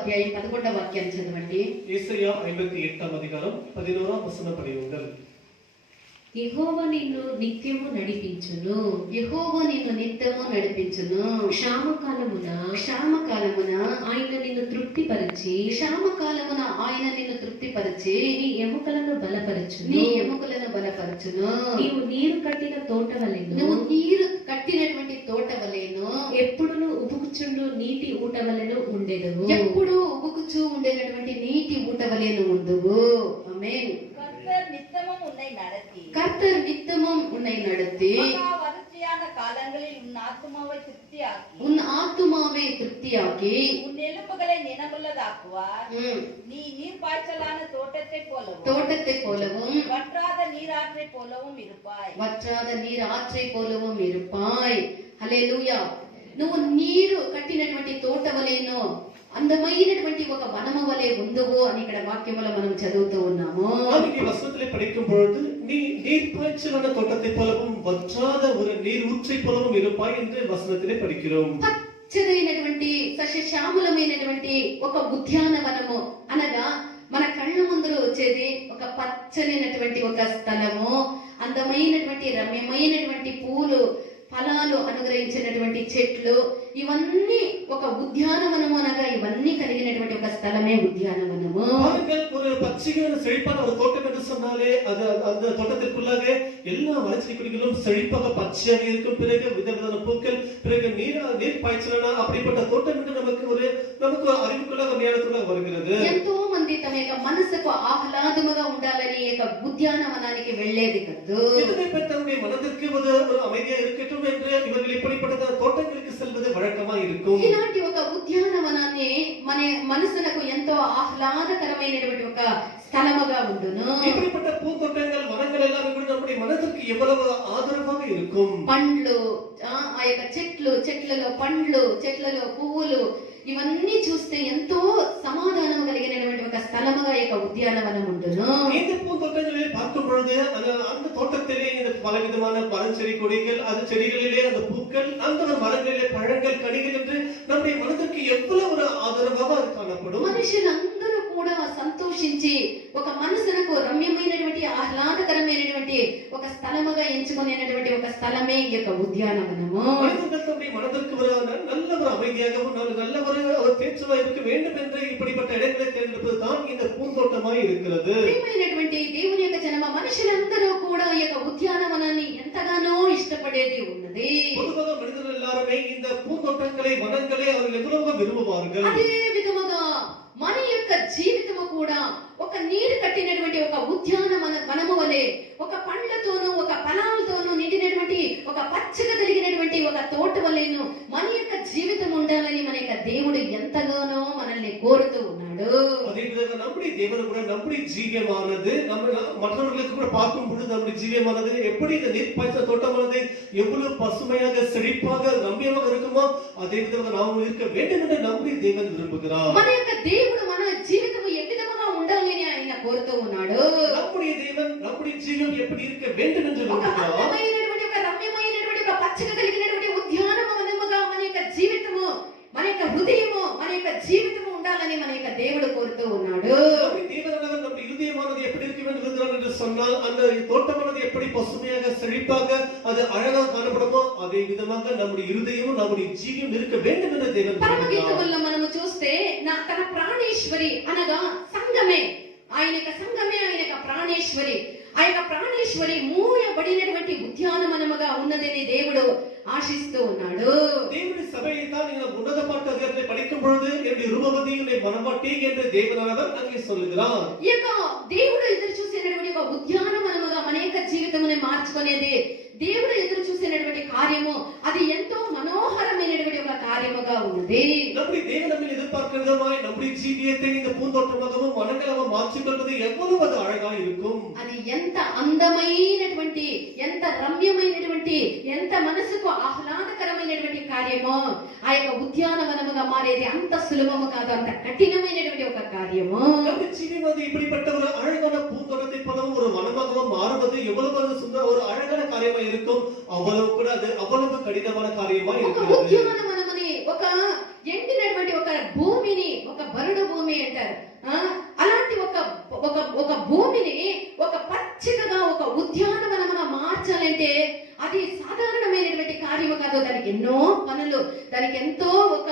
అధ్యాయం 11వ వాక్యాన్ని చదవండి. ஏசாயா 58వ అధికారం 11వ వచనం పడియుండల్. యెహోవా నిన్ను నిత్యము నడిపించును. యెహోవా నిన్ను నిత్యము నడిపించును. క్షామకాలమున ఆయన నిన్ను తృప్తిపరిచి ఆయన నిన్ను తృప్తిపరిచి నీ ఎముకలను బలపరచును. నీవు నీరు కట్టిన తోట వలెను. నువ్వు నీరు కట్టినటువంటి తోట వలెను. ఎప్పుడును ఉబుకుచుండు నీటి ఊట వలెను ఉండెదవు. ఎప్పుడు ఉబుకుచూ ఉండేటటువంటి నీటి ఊట వలెను ఉండువు. ఆమేన్. கர்த்தர் நித்தமும் உன்னை நடத்தி வறட்சியான காலங்களில் உன் ஆத்துமாவை திருப்தியாக்கி உன் எலும்புகளை நினைவுள்ளதாக்குவார். நீ நீர்ப்பாய்ச்சலான தோட்டத்தை போலவும் வற்றாத நீராற்றை போலவும் இருப்பாய். హల్లెలూయా. నువ్వు నీరు కట్టినటువంటి తోట వలెను అందమైనటువంటి ఒక వనము వలె ఉందువు అని ఇక్కడ వాక్యములో మనం చదువుతూ ఉన్నాము. అందుకే వచనத்திலே படிக்கும் பொழுது நீ நீர்ப்பாய்ச்சலான தோட்டத்தை போலவும் வற்றாத ஒரு நீர் ஊற்றை போலவும் இருப்பாய் என்று వచనத்திலே படிக்கிறோம். పచ్చదైనటువంటి సస్యశ్యామలమైనటువంటి ఒక ఉద్యానవనము అనగా మన కళ్ళ ముందర వచ్చేది ఒక పచ్చనైనటువంటి ఒక స్థలము, అందమైనటువంటి రమ్యమైనటువంటి పూలు ఫలాలు అనుగ్రహించినటువంటి చెట్లు, ఇవన్నీ ఒక ఉద్యానవనము అనగా ఇవన్నీ కలిగినటువంటి ఒక స్థలమే ఉద్యానవనము. ஒரு பச்சையான செழிப்பான ஒரு தோட்டம் என்று சொன்னாலே அது அந்த தோட்டத்திற்குள்ளாக எல்லா வளர்ச்சி கொடிகளும் செழிப்பாக பச்சையாக இருக்கும். பிறகு விதவிதமான பூக்கள், பிறகு நீர் பாய்ச்சலான அப்படிப்பட்ட தோட்டம் என்று நமக்கு அறிவுக்குள்ளாக ஞானத்துக்குள்ளாக வருகிறது. ఎంతో మంది తమ యొక్క మనసుకు ఆహ్లాదముగా ఉండాలని యొక్క ఉద్యానవనానికి వెళ్ళేది కాదు. எத்தனை பேர் தன்னுடைய மனதிற்கு ஒரு அமைதியா இருக்கட்டும் என்று இவர்கள் இப்படிப்பட்ட தோட்டங்களுக்கு செல்வது வழக்கமா இருக்கும். ఇలాంటి ఒక ఉద్యానవనాన్ని మన మనసులకు ఎంతో ఆహ్లాదకరమైనటువంటి ఒక స్థలముగా ఉండును. இப்படிப்பட்ட பூந்தோட்டங்கள் వనங்கள் எல்லாம் கூட நம்முடைய மனதிற்கு எவ்வளவு ஆதரவாக இருக்கும். పండ్లు, ఆ యొక్క చెట్లలో పండ్లు, చెట్లలో పువ్వులు, ఇవన్నీ చూస్తే ఎంతో సమాధానం కలిగినటువంటి ఒక స్థలముగా యొక్క ఉద్యానవనం ఉండును. இந்த பூந்தோட்டங்களை பார்க்கும் பொழுது அந்த தோட்டத்திலே இந்த பலவிதமான பழச்செடி கொடிகள், அது செடிகளிலே அந்த பூக்கள், அந்த மரங்களிலே பழங்கள், கனிகள் என்று நம்முடைய மனதிற்கு எவ்வளவு ஒரு ஆதரவாக காணப்படும். మనుషులందరూ కూడా సంతోషించి ఒక మనసునకు రమ్యమైనటువంటి ఆహ్లాదకరమైనటువంటి ఒక స్థలముగా ఎంచుకునేటువంటి ఒక స్థలమే ఈ యొక్క ఉద్యానవనము. மனதிற்கு நல்ல ஒரு அமைதியாகவும் நல்ல ஒரு தேர்ச்சியா இருக்க வேண்டும் என்று இப்படிப்பட்ட இடங்களை தேர்ந்தெடுப்பது தான் இந்த பூந்தோட்டமாய் இருக்கிறது. ప్రియమైనటువంటి దేవుని యొక్క జనమ, మనుషులందరూ కూడా ఈ యొక్క ఉద్యానవనాన్ని ఎంతగానో ఇష్టపడేది ఉన్నది. பொதுவாக மனிதர்கள் எல்லாரும் இந்த பூந்தோட்டங்களை, వనంகளை அவர்கள் எவ்வளவு விரும்புவார்கள். అదే విధముగా మన యొక్క జీవితము కూడా ఒక నీరు కట్టినటువంటి ఒక వనము వలె, ఒక పండ్లతోనూ ఒక ఫలాలతోనూ నిండినటువంటి ఒక పచ్చగా కలిగినటువంటి ఒక తోట వలెను మన యొక్క జీవితం ఉండాలని మన యొక్క దేవుడు ఎంతగానో మనల్ని కోరుతూ ఉన్నాడు. அதே விதமாக நம்முடைய தேவன் கூட நம்முடைய ஜீவியமானது மற்றவர்களுக்கு கூட பார்க்கும் பொழுது நம்முடைய ஜீவியமானது எப்படி இந்த நீர்ப்பாய்ச்சல் தோட்டமானது எவ்வளவு பசுமையாக, செழிப்பாக, ரம்யமாக இருக்குமோ அதே விதமாக நாம் இருக்க வேண்டும் என்று நம்முடைய தேவன் விரும்புகிறார். మన యొక్క దేవుడు మన జీవితం ఏ విధంగా ఉండాలి అని ఆయన కోరుతూ ఉన్నాడు. நம்முடைய தேவன் நம்முடைய జీవితం எப்படி இருக்க வேண்டும் என்று விரும்புகிறார். ఒక రమ్యమైనటువంటి ఒక పచ్చగా కలిగినటువంటి ఉద్యానవనముగా మన యొక్క జీవితము, మన యొక్క హృదయము, మన యొక్క జీవితము ఉండాలని మన యొక్క దేవుడు కోరుతూ ఉన్నాడు. நம்முடைய இருதயமானது எப்படி இருக்க வேண்டும் என்று சொன்னால் அந்த தோட்டமானது எப்படி பசுமையாக, செழிப்பாக, அது அழகாக காணப்படுமோ அதே விதமாக நம்முடைய இருதயமும் நம்முடைய ஜீவியம் இருக்க வேண்டும் என்று தேவன் పరమగీతములో మనము చూస్తే తన ప్రాణేశ్వరి అనగా సంఘమే, ఆయన యొక్క సంఘమే ఆయన యొక్క ప్రాణేశ్వరి. ఆ యొక్క ప్రాణేశ్వరి మూయబడినటువంటి ఉద్యానవనముగా ఉన్నదని దేవుడు ఆశిస్తూ ఉన్నాడు. దేవుడి సభயை தான் நீங்கள் உன்னத பாட்டத்தை படிக்கும் பொழுது என்னுடைய ரூபவதி உன்னை மனமாட்டி என்று தேவனானவர் அங்கே சொல்கிறார். ఈ యొక్క దేవుడు ఎదురు చూసేటటువంటి ఒక ఉద్యానవనముగా మన యొక్క జీవితముని మార్చుకునేది దేవుడు ఎదురు చూసేటటువంటి కార్యము, అది ఎంతో మనోహరమైనటువంటి ఒక కార్యముగా ఉన్నది. நம்முடைய தேவன் நம்மை எதிர்பார்க்கிறதுமாய் நம்முடைய ஜீவியத்தை இந்த பூந்தோட்டமாகவும் வனங்களாகவும் மாற்றிக்கொள்வது எவ்வளவு அது அழகா இருக்கும். అది ఎంత అందమైనటువంటి, ఎంత రమ్యమైనటువంటి, ఎంత మనసుకు ఆహ్లాదకరమైనటువంటి కార్యమో ఆ యొక్క ఉద్యానవనముగా మారేది అంత సులభము కాదు, అంత కఠినమైనటువంటి ఒక కార్యము. நம்முடைய ஜீவியம் இப்படிப்பட்ட ஒரு அழகான பூந்தோட்டத்தை போலவும் ஒரு வனமாகவும் மாறுவது எவ்வளவு சுந்தர ஒரு அழகான காரியமா இருக்கும், அவ்வளவு கூட அது அவ்வளவு கடினமான காரியமா ఒక இருக்கிறது. ఉద్యానవనముని ఒక ఎండినటువంటి ఒక భూమిని, ఒక బరుడు భూమి అంటారు. అలాంటి ఒక ఒక ఒక భూమిని ఒక పచ్చికగా ఒక ఉద్యానవనముగా మార్చాలంటే అది సాధారణమైనటువంటి కార్యము కాదు. దానికి ఎన్నో పనులు, దానికి ఎంతో ఒక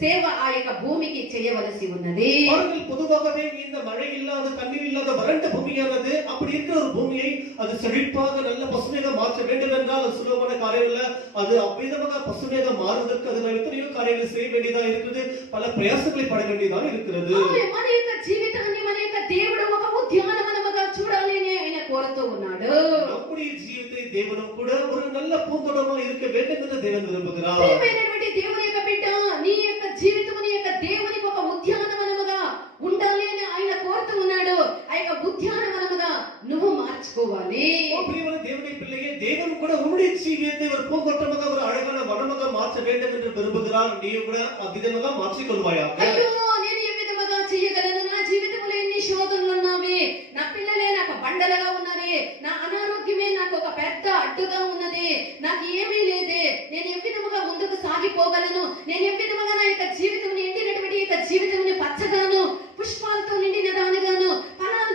సేవ ఆ యొక్క భూమికి చేయవలసి ఉన్నది. பாருங்கள், பொதுவாகவே இந்த மழை இல்லாத தண்ணீர் இல்லாத வறண்ட பூமியானது அப்படி இருக்கிற ஒரு பூமியை அது செழிப்பாக நல்ல பசுமையாக மாற்ற வேண்டும் என்றால் அது சுலபமான காரியம் இல்ல. அது அவ்விதமாக பசுமையாக மாறுவதற்கு அது எத்தனையோ காரியங்கள் செய்ய வேண்டியதா இருக்குது, பல பிரயாசங்களை பட வேண்டியதா இருக்கிறது. మన యొక్క జీవితాన్ని మన యొక్క దేవుడు ఒక ఉద్యానవనముగా చూడాలి అని ఆయన కోరుతూ ఉన్నాడు. நம்முடைய ஜீவித்தை தேவனும் கூட ஒரு நல்ல பூந்தோட்டமாக இருக்க வேண்டும் என்று தேவன் விரும்புகிறார். ప్రియమైనటువంటి దేవుని యొక్క బిడ్డ, నీ యొక్క జీవితం నీ యొక్క దేవునికి ఒక ఉద్యానవనముగా ఉండాలి అని ఆయన కోరుతూ ఉన్నాడు. ఆ యొక్క ఉద్యానవనముగా నువ్వు మార్చుకోవాలి. பிரியமான தேவனுடைய பிள்ளையே, தேவன் கூட உன்னுடைய ஜீவியத்தை ஒரு பூந்தோட்டமாக ஒரு அழகான வனமாக மாற்ற வேண்டும் என்று விரும்புகிறார். நீ கூட அவ்விதமாக மாற்றிக் கொள்வாயாக. అయ్యో, నేను ఏ విధముగా చేయగలను? నా జీవితంలో ఎన్ని శోధనలు ఉన్నవి, నా పిల్లలే నాకు బండలుగా ఉన్నది, నా అనారోగ్యమే నాకు ఒక పెద్ద అడ్డుగా ఉన్నది, నాకు ఏమీ లేదే, నేను ఏ విధముగా ముందుకు సాగిపోగలను? నేను ఏ విధముగా నా యొక్క జీవితం నిండినటువంటి యొక్క జీవితం పచ్చగాను పుష్పాలతో నిండిన దానిగాను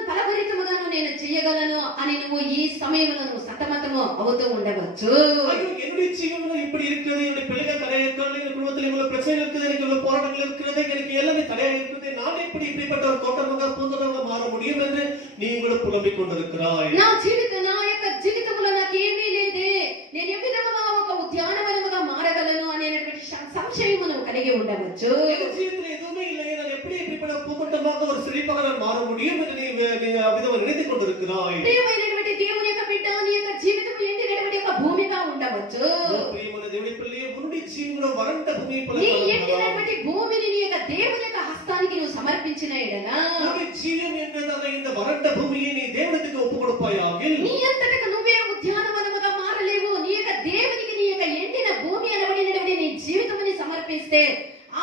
ఫలభరితముగాను నేను చేయగలను అని నువ్వు ఈ సమయంలో నువ్వు సతమతము అవుతూ ఉండవచ్చు. என்னுடைய ஜீவனம் இப்படி இருக்கிறது, என்னுடைய பிள்ளைகள் தடையா இருக்கிறது, என் குடும்பத்தில் இவ்வளவு பிரச்சனை இருக்குது, எனக்கு இவ்வளவு போராட்டங்கள் இருக்கிறது, எனக்கு எல்லாமே தடையா இருக்குது, நான் எப்படி இப்படிப்பட்ட ஒரு தோட்டமாக பூந்தோட்டமாக மாற முடியும் என்று நீ கூட புலம்பிக் கொண்டிருக்கிறாய். నా యొక్క జీవితంలో నాకు ఏమీ లేదే, నేను ఏ విధముగా ఒక ఉద్యానవనముగా మారగలను అనేటువంటి సంశయము నువ్వు కలిగి ఉండవచ్చు. என் ஜீவிதத்தில் எதுவுமே இல்லையே, நான் எப்படி இப்படிப்பட்ட பூந்தோட்டமாக ஒரு செழிப்பாக நான் மாற முடியும் என்று நீ அவ்விதமாக நினைத்துக் கொண்டிருக்கிறாய். ప్రియమైనటువంటి దేవుని యొక్క బిడ్డ, నీ యొక్క జీవితం ఎండినటువంటి ఒక భూమిగా ఉండవచ్చు. ప్రియమైన దేవుని పిల్లే, உன்னுடைய ஜீவனம் வறண்ட பூமியை போல నీ ఎండినటువంటి భూమిని నీ యొక్క దేవుని యొక్క హస్తానికి నువ్వు సమర్పించిన ఎడల உன்னுடைய ஜீவன் என்றதான இந்த வறண்ட பூமியை நீ தேவனுக்கு ஒப்புக் கொடுப்பாயாகில் నీ అంతటకు నువ్వే ఉద్యానవనముగా మారలేవు. నీ యొక్క దేవునికి నీ యొక్క ఎండిన భూమి అనబడినటువంటి నీ జీవితముని సమర్పిస్తే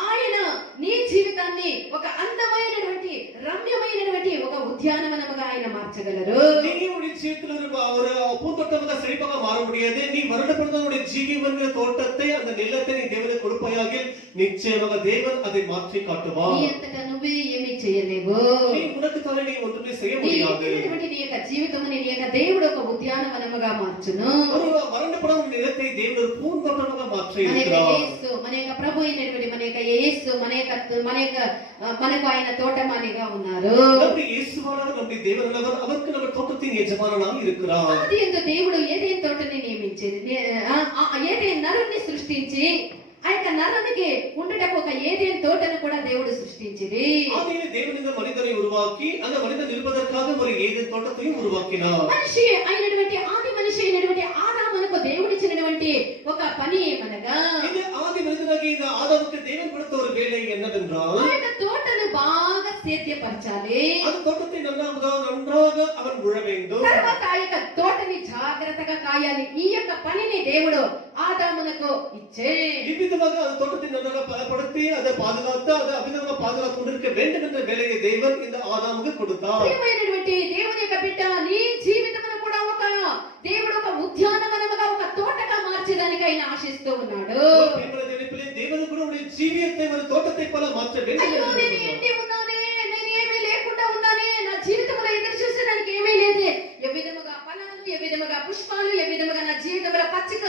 ఆయన నీ జీవితాన్ని ఒక అందమైనటువంటి రమ్యమైనటువంటి ఒక ఉద్యానవనముగా ఆయన మార్చగలరు. நீ உன்னுடைய ஜீவிதத்தில் ஒரு பூந்தோட்டமாக செழிப்பாக மாற முடியாது. நீ வருடப்படுத்த ஜீவன் தோட்டத்தை, அந்த நிலத்தை நீ தேவனுக்கு கொடுப்பாயாகில் நிச்சயமாக தேவன் அதை மாற்றி காட்டுவார். నీ అంతటా నువ్వే ఏమీ చేయలేవు. நீ உனக்கு தானே நீ ஒன்றுமே செய்ய முடியாது. నీ యొక్క జీవితముని నీ యొక్క దేవుడు ఒక ఉద్యానవనముగా మార్చును. ஒரு வறண்டப்படும் நிலத்தை தேவன் ஒரு பூந்தோட்டமாக மாற்றி మన యొక్క இருக்கிறார். యేసు, మన యొక్క ప్రభు అయినటువంటి మన యొక్క యేసు మనకు ఆయన తోటమాలిగా ఉన్నారు. நம்முடைய இயேசுவானவர், நம்முடைய தேவனானவர், அவருக்கு நம்ம தோட்டத்தின் எஜமானனாக இருக்கிறார். ఆది యందు దేవుడు ఏదైనా తోటని నియమించింది, ఏదైనా నరుని సృష్టించి ఆ యొక్క నరునికి ఉండటకు ఒక ఏదైనా తోటను కూడా దేవుడు సృష్టించింది. ஆதியிலே தேவன் இந்த மனிதனை உருவாக்கி அந்த மனிதன் இருப்பதற்காக ஒரு ஏதேன் தோட்டத்தையும் உருவாக்கினார். మనిషి అయినటువంటి ఆది మనిషి అయినటువంటి ఆదామునకు దేవుడిచ్చినటువంటి ఒక పని ఏమనగా, இந்த ஆதி மனிதனாகிய இந்த ஆதாமுக்கு தேவன் கொடுத்த ஒரு வேலை என்னவென்றால், ఆ యొక్క తోటను బాగా సేద్యపరచాలి. அந்த தோட்டத்தை நன்றாக அவன் உழ வேண்டும். తర్వాత ఆ యొక్క తోటని జాగ్రత్తగా కాయాలి. ఈ యొక్క పనిని దేవుడు ఆదామునకు ఇచ్చే இவ்விதமாக அந்த தோட்டத்தை நன்றாக பலப்படுத்தி அதை பாதுகாத்து அதை அவ்விதமாக பாதுகாத்து கொண்டிருக்க வேண்டும் என்ற வேலையை தேவன் இந்த ஆதாமுக்கு கொடுத்தார். ప్రియమైనటువంటి దేవుని యొక్క బిడ్డ, నీ జీవితమును కూడా ఒక దేవుడు ఒక ఉద్యానవనముగా ఒక తోటగా మార్చడానికి ఆయన ఆశిస్తూ ఉన్నాడు. தேவன் கூட உடைய ஜீவியத்தை ஒரு தோட்டத்தை போல மாற்ற வேண்டும். అయ్యో, నేను ఏంటి ఉన్నానే, నేను ఏమీ లేకుండా ఉన్నానే, నా జీవితంలో ఎదురు చూసేదానికి ఏమీ లేదే, ఏ విధముగా ఫలాలు, ఏ విధముగా పుష్పాలు, ఏ విధముగా నా జీవితంలో పచ్చిక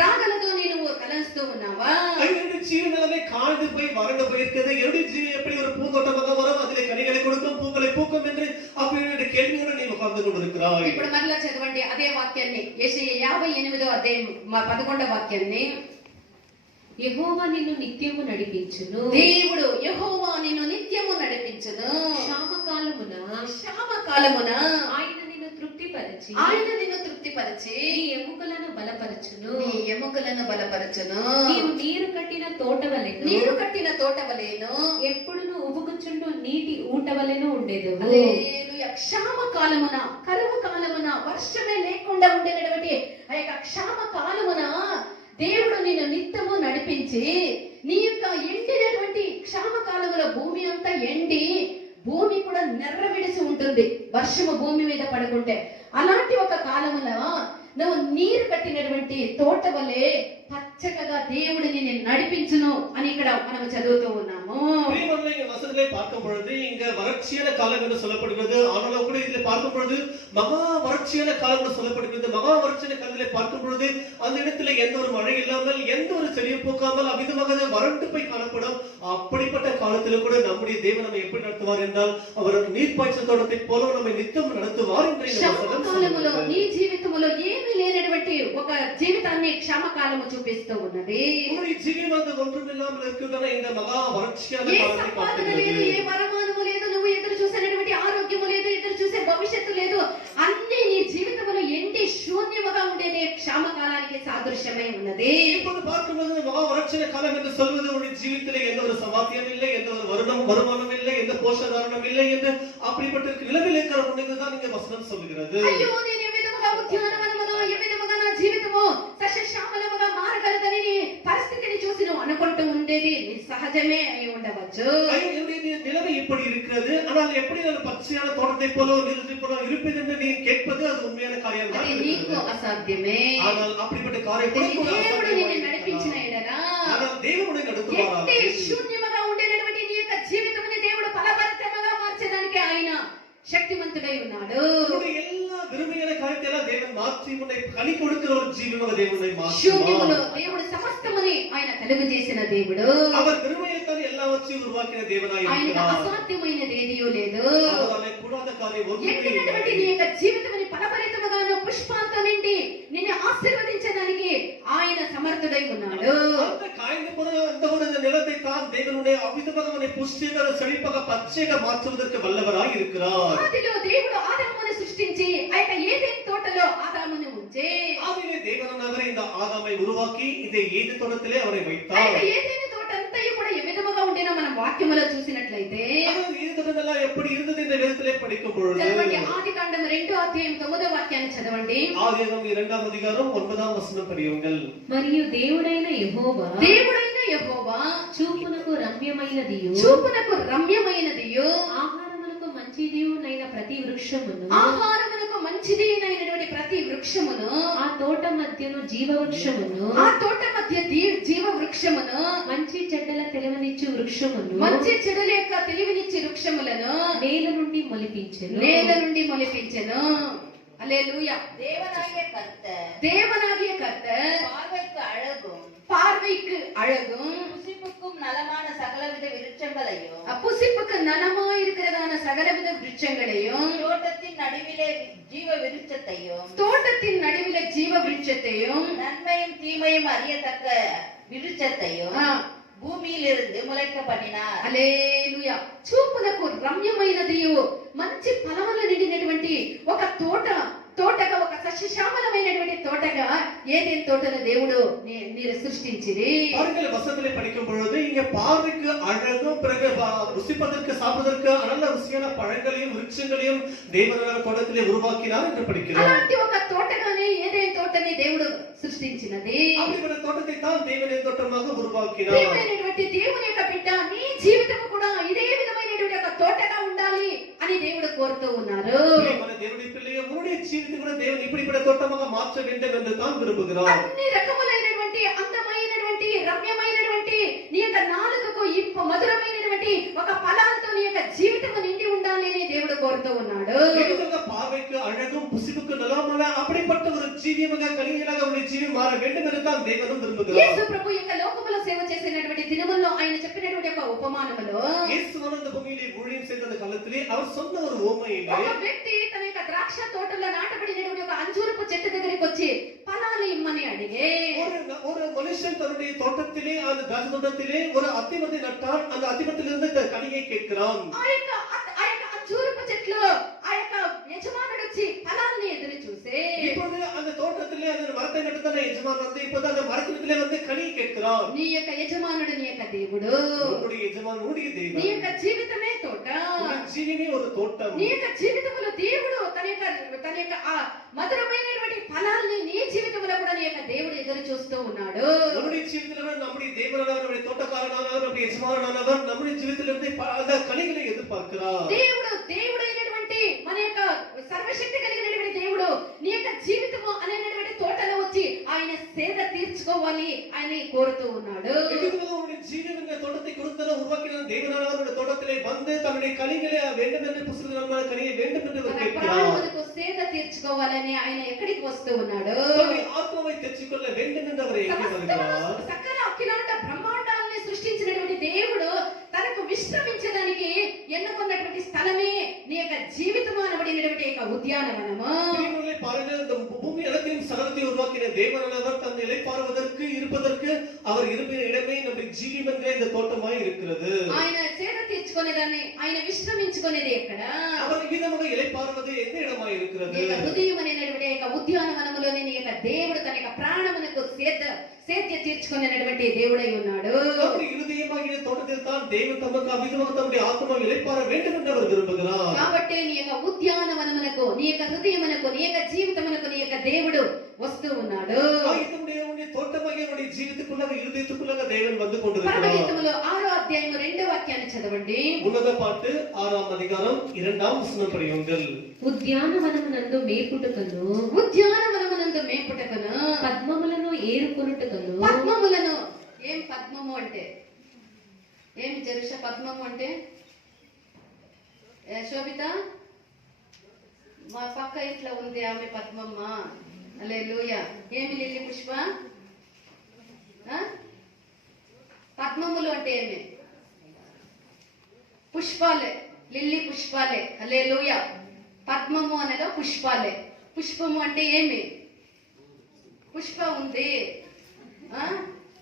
రాగలతో నేను తలంస్తూ ఉన్నావా? என்னுடைய ஜீவனமே காய்ந்து போய் வறண்டு போயிருக்கிறது, என்னுடைய ஜீவன் எப்படி ஒரு பூந்தோட்டமாக வரும், அதிலே கனிகளை கொடுக்கும், பூக்களை பூக்கும் என்று அப்படின்ற கேள்வியோடு நீ உட்கார்ந்து கொண்டிருக்கிறாய். ఇప్పుడు మరలా చదవండి అదే వాక్యాన్ని, యెషయా 58వ అధ్యాయం 11వ వాక్యాన్ని. యెహోవా నిన్ను నిత్యము నడిపించును. దేవుడు యెహోవా నిన్ను నిత్యము నడిపించును. శ్యామకాలమున ఆయన నిన్ను తృప్తిపరచి నీ ఎముకలను బలపరచును. నీవు నీరు కట్టిన తోట వలెను ఎప్పుడును ఉబుకుచుండు నీటి ఊట వలెను ఉండేదవు. హల్లెలూయా. క్షామకాలమున, కరువు కాలమున, వర్షమే లేకుండా ఉండేటువంటి ఆ యొక్క క్షామ కాలమున దేవుడు నిన్ను నిత్యము నడిపించి నీ యొక్క ఎండినటువంటి క్షామకాలములో భూమి అంతా ఎండి భూమి కూడా నెర్రవిడిసి ఉంటుంది వర్షము భూమి మీద పడుకుంటే. అలాంటి ఒక కాలములో నువ్వు నీరు కట్టినటువంటి తోట వలె పచ్చగా దేవుడు నిన్ను నడిపించును అని ఇక్కడ మనం చదువుతూ ఉన్నాము. பிரியமானவர்களே, இங்க வசனங்களை பார்க்கும் பொழுது இங்க வறட்சியான காலம் என்று சொல்லப்படுகிறது. ஆனாலும் கூட இதில் பார்க்கும் பொழுது மகா வறட்சியான காலம் என்று சொல்லப்படுகிறது. மகா வறட்சியான காலத்திலே பார்க்கும் பொழுது அந்த இடத்துல எந்த ஒரு மழை இல்லாமல் எந்த ஒரு செடியும் பூக்காமல் அவ்விதமாக வறண்டு போய் காணப்படும். அப்படிப்பட்ட காலத்திலும் கூட நம்முடைய தேவன் நம்மை எப்படி நடத்துவார் என்றால் அவர் நீர்ப்பாய்ச்சல் தோட்டத்தை போல நம்மை நித்தம் நடத்துவார் என்று இந்த வசனம் క్షమకాలములో சொல்லுகிறது. నీ జీవితంలో ఏమీ లేనటువంటి ఒక జీవితాన్ని క్షమకాలము చూపిస్తూ ఉన్నది. உங்களுடைய ஜீவியம் ஒன்றுமில்லாமல் இருக்கின்றன இந்த மகா வறட்சியான ఏ காலத்தை సంపాదన లేదు, பார்க்கிறது. ఏ వరమానము లేదు, నువ్వు ఎదురు చూసేటువంటి ఆరోగ్యము లేదు, ఎదురు చూసే భవిష్యత్తు లేదు, అన్ని నీ జీవితంలో ఎండి శూన్యముగా ఉండేది క్షామకాలానికి సాదృశ్యమై ఉన్నది. இப்போது பார்க்கும்போது மகா வறட்சியான காலம் என்று சொல்வது உன்னுடைய ஜீவிதத்திலே எந்த ஒரு சவாத்தியம் இல்லை, எந்த ஒரு வருமானம் இல்லை, எந்த போஷகாரணம் இல்லை என்று அப்படிப்பட்ட நிலைமையில் இருக்கிற முன்னே தான் இங்க வசனம் சொல்லுகிறது. అయ్యో నేను ఏ విధముగా ఉద్యానవనములో ఏ విధముగా నా జీవితము సస్యశ్యామలముగా మారగలదని నీ పరిస్థితిని చూసి నువ్వు అనుకుంటూ ఉండేది సహజమే అయి ఉండవచ్చు. ஐயோ, என்னுடைய நிலைமை இப்படி இருக்கிறது, ஆனால் எப்படி நான் பச்சையான தோட்டத்தை போல நிலத்தை போல இருப்பது என்று நீ கேட்பது அது உண்மையான காரியம் தான் అది నీకు இருக்கிறது. అసాధ్యమే. ஆனால் அப்படிப்பட்ட காரியம் అది கூட దేవుడు నిన్ను அசாத்தியமாய் నడిపించిన இருக்கிறது. ఎడలా ஆனால் தேவனுடைய ఎట్టి நடத்துவாராக శూన్యముగా ఉండేటటువంటి నీ యొక్క జీవితముని దేవుడు ఫలభరితముగా మార్చడానికి ఆయన శక్తిమంతుడై ఉన్నాడు. உன்னுடைய எல்லா விரும்பியான காரியத்தை எல்லாம் தேவன் மாற்றி உன்னை கனி கொடுக்கிற ஒரு ஜீவனாக தேவனை శూన్యములో மாற்றுவார். దేవుడు సమస్తముని ఆయన కలుగు చేసిన దేవుడు. அவர் விரும்பியத்தான் எல்லாவற்றையும் உருவாக்கின தேவனாய் ఆయనకు இருக்கிறார். అసాధ్యమైనది ఏదియో లేదు. அவராலே கூடாத காரியம் ஒன்றுமே ఎక్కినటువంటి இல்லை. నీ యొక్క జీవితముని ఫలభరితముగాను పుష్పాలతో నిండి నిన్ను ఆశీర్వదించడానికి ఆయన సమర్థుడై ఉన్నాడు. அந்த காய்ந்து போன அந்த ஒரு நிலத்தை தான் தேவனுடைய அவ்விதமாக அவனை புஷ்டியாக செழிப்பாக பச்சையாக மாற்றுவதற்கு வல்லவராய் இருக்கிறார். ఆదిలో దేవుడు ఆదామును సృష్టించి ఆ యొక్క ఏదెన్ తోటలో ఆదామును ఉంచి ஆதியிலே தேவனானவர் இந்த ஆதாமை உருவாக்கி இந்த ஏதேன் தோட்டத்திலே அவனை ఆ வைத்தார். యొక్క ఏదెన్ తోట అంతయు కూడా ఏ విధముగా ఉండేనో మనం వాక్యములో చూసినట్లయితే ஆனால் ஏதேன் தோட்டமெல்லாம் எப்படி இருந்தது இந்த வேதத்திலே படிக்கும் பொழுது చదవండి ఆదికాండం 2వ అధ్యాయం 9వ వాక్యాన్ని చదవండి. ஆதியாகமம் 2ஆம் அதிகாரம் 9ஆம் வசனம் படியுங்கள். మరియు దేవుడైన యెహోవా దేవుడైన యెహోవా చూపునకు రమ్యమైనదియు చూపునకు రమ్యమైనదియు ఆహారమునకు మంచిదియునైన ప్రతి వృక్షమును ఆహారమునకు మంచిదినైనటువంటి ప్రతి వృక్షమును ఆ తోట మధ్యను జీవవృక్షమును ఆ తోట మధ్య జీవ వృక్షమును మంచి చెడ్డల తెలివనిచ్చు వృక్షమును మంచి చెడుల యొక్క తెలివినిచ్చి వృక్షములను నేల నుండి మొలిపించెను. నేల నుండి మొలిపించెను. அல்லேலூயா. தேவனாகிய கர்த்தர் தேவனாகிய கர்த்தர் பார்வைக்கு அழகும் பார்வைக்கு அழகும் புசிப்புக்கும் நலமான சகலவித விருட்சங்களையும் புசிப்புக்கு நலமாயிருக்கிறதான சகலவித விருட்சங்களையும் தோட்டத்தின் நடுவிலே ஜீவ விருட்சத்தையும் தோட்டத்தின் நடுவில ஜீவ விருட்சத்தையும் நன்மையும் தீமையும் அறியத்தக்க விருட்சத்தையும் భూమిயிலிருந்து ముளைக்க பண்ணினார். హల్లెలూయా. చూపులకు రమ్యమైనదియు మంచి ఫలములు నిండినటువంటి ఒక తోటగా ఒక సస్యశ్యామలమైనటువంటి తోటగా ఏదెన్ తోటను దేవుడు మీరు సృష్టించిరి. பாருங்கள், வசனத்திலே படிக்கும் பொழுது இங்க பார்வைக்கு அழகும் பிறகு ருசிப்பதற்கு சாப்பிடுவதற்கு நல்ல ருசியான பழங்களையும் விருட்சங்களையும் தேவனான தோட்டத்திலே உருவாக்கினார் என்று படிக்கிறோம். అలాంటి ఒక తోటగానే ఏదెన్ తోటని దేవుడు సృష్టించినది. அப்படிப்பட்ட தோட்டத்தை தான் தேவனே தோட்டமாக உருவாக்கினார். ప్రియమైనటువంటి దేవుని యొక్క బిడ్డ, నీ జీవితము కూడా ఇదే విధమైనటువంటి ఒక తోటగా ఉండాలి అని దేవుడు కోరుతూ ఉన్నారు. பிரியமான தேவனுடைய பிள்ளையே, உன்னுடைய ஜீவிதத்தை கூட தேவன் இப்படிப்பட்ட தோட்டமாக மாற்ற வேண்டும் என்று தான் விரும்புகிறார். అన్ని రకములైనటువంటి అందమైనటువంటి రమ్యమైనటువంటి నీ యొక్క నాలుకకు ఇంపు మధురమైనటువంటి ఒక ఫలాలతో నీ యొక్క జీవితము నిండి ఉండాలి అని దేవుడు కోరుతూ ఉన్నాడు. இதுதாங்க பார்வைக்கு அழகும் புசிப்புக்கு நலமான அப்படிப்பட்ட ஒரு ஜீவியமாக கனியனாக உன்னுடைய ஜீவியம் மாற வேண்டும் என்று தான் தேவனும் விரும்புகிறார். యేసు ప్రభు యొక్క లోకములో సేవ చేసినటువంటి దినముల్లో ఆయన చెప్పినటువంటి ఒక ఉపమానములో இயேசுவானவர் இந்த பூமியிலே ஊழியம் செய்த அந்த காலத்திலே அவர் சொன்ன ஒரு உவமையிலே ఒక వ్యక్తి తన యొక్క ద్రాక్ష తోటలో నాటబడినటువంటి ఒక అంజూరపు చెట్టు దగ్గరికి వచ్చి ఫలాలు ఇమ్మని అడిగే. ஒரு மனுஷன் தன்னுடைய தோட்டத்திலே அந்த திராட்சை தோட்டத்திலே ஒரு அத்திமரத்தை நட்டான். அந்த அத்திமரத்திலிருந்து கனியை கேட்கிறான். ఆ యొక్క అంజూరపు చెట్లు ఆ యొక్క యజమానుడు వచ్చి ఫలాల్ని ఎదురు చూసే இப்போது அந்த தோட்டத்திலே அந்த மரத்தை நட்டுதான எஜமான் வந்து இப்போது அந்த மரத்திலே வந்து கனி கேட்கிறான். నీ యొక్క యజమానుడు నీ యొక్క దేవుడు. உன்னுடைய எஜமான் உன்னுடைய నీ தேவன். యొక్క జీవితమే తోట. உன்னுடைய ஜீவனே ஒரு தோட்டம். నీ యొక్క జీవితంలో దేవుడు తన యొక్క ఆ మధురమైనటువంటి ఫలాల్ని నీ జీవితంలో కూడా నీ యొక్క దేవుడు ఎదురు చూస్తూ ఉన్నాడు. நம்முடைய ஜீவிதத்தில் நம்முடைய தேவனானவர், நம்முடைய தோட்டக்காரனானவர், நம்முடைய எஜமானானவர் நம்முடைய ஜீவிதத்திலிருந்து அந்த கனிகளை எதிர்பார்க்கிறார். దేవుడైనటువంటి మన యొక్క సర్వశక్తి కలిగినటువంటి దేవుడు నీ యొక్క జీవితము అనేటువంటి తోటలో వచ్చి ఆయన సేద తీర్చుకోవాలి అని కోరుతూ ఉన్నాడు. எதுக்காக உன்னுடைய ஜீவன் என்ற தோட்டத்தை கொடுத்தன உருவாக்கின தேவனானவர் உன்னுடைய தோட்டத்திலே வந்து தன்னுடைய கனிகளை வேண்டும் என்று புஸ்தகமான கனியை வேண்டும் என்று அவர் తన கேட்கிறார். ప్రాణములకు సేద తీర్చుకోవాలని ఆయన ఎక్కడికి వస్తూ ఉన్నాడు? தன்னுடைய ஆத்மாவை తెచ్చుకొల్ల வேண்டும் என்று அவர் எங்கே வருகிறார்? సకల అఖిలాండ బ్రహ్మాండాన్ని సృష్టించినటువంటి దేవుడు తనకు విశ్రమించడానికి ఎన్నుకున్నటువంటి స్థలమే నీ యొక్క జీవితం అనబడినటువంటి యొక్క ఉద్యానవనము. பிரியமானவர்களே, பாருங்கள், இந்த பூமி அனைத்தையும் சகலத்தையும் உருவாக்கின தேவனானவர் தன் இளைப்பாறுவதற்கு இருப்பதற்கு அவர் இருப்பின இடமே நம்முடைய ஜீவம் என்ற இந்த தோட்டமாய் இருக்கிறது. ఆయన సేద తీర్చుకునేదాన్ని ఆయన విశ్రమించుకునేది ఎక్కడ? அவர் விதமாக இளைப்பாறுவது எந்த இடமாய் నీ இருக்கிறது? యొక్క హృదయం అనేటువంటి యొక్క ఉద్యానవనములోనే నీ యొక్క దేవుడు తన యొక్క ప్రాణమునకు సేద్య తీర్చుకునేటువంటి దేవుడై ఉన్నాడు. நம்முடைய இருதயமாகிய தோட்டத்தில் தான் தேவன் தமக்கு அவ்விதமாக தம்முடைய ஆத்மா இளைப்பாற வேண்டும் என்று அவர் விரும்புகிறார். కాబట్టి నీ యొక్క ఉద్యానవనమునకు నీ యొక్క హృదయమునకు నీ యొక్క జీవితమునకు నీ యొక్క దేవుడు వస్తూ ఉన్నాడు. நம்முடைய தோட்டமாகிய நம்முடைய ஜீவித்துக்குள்ளாக இருதயத்துக்குள்ளாக தேவன் வந்து கொண்டிருக்கிறார். పరమగీతములో 6వ అధ్యాయము 2వ వాక్యాన్ని చదవండి. ఉన్నత పాட்டு 6వ అధికారం 2వ వచనం படியுங்கள். ఉద్యానవనమునందు మేపుటకును ఉద్యానవనమునందు మేపుటకును పద్మములను ఏరుకొనుటకును పద్మములను. ఏం పద్మము అంటే ఏం జరుష? పద్మము అంటే శోభిత మా పక్క ఇట్లా ఉంది ఆమె పద్మమ్మ. హల్లెలూయా. ఏమి లిల్లీ పుష్ప? పద్మములు అంటే ఏమి? పుష్పాలే, లిల్లీ పుష్పాలే. హల్లెలూయా. పద్మము అనగా పుష్పాలే. పుష్పము అంటే ఏమి? పుష్ప ఉంది.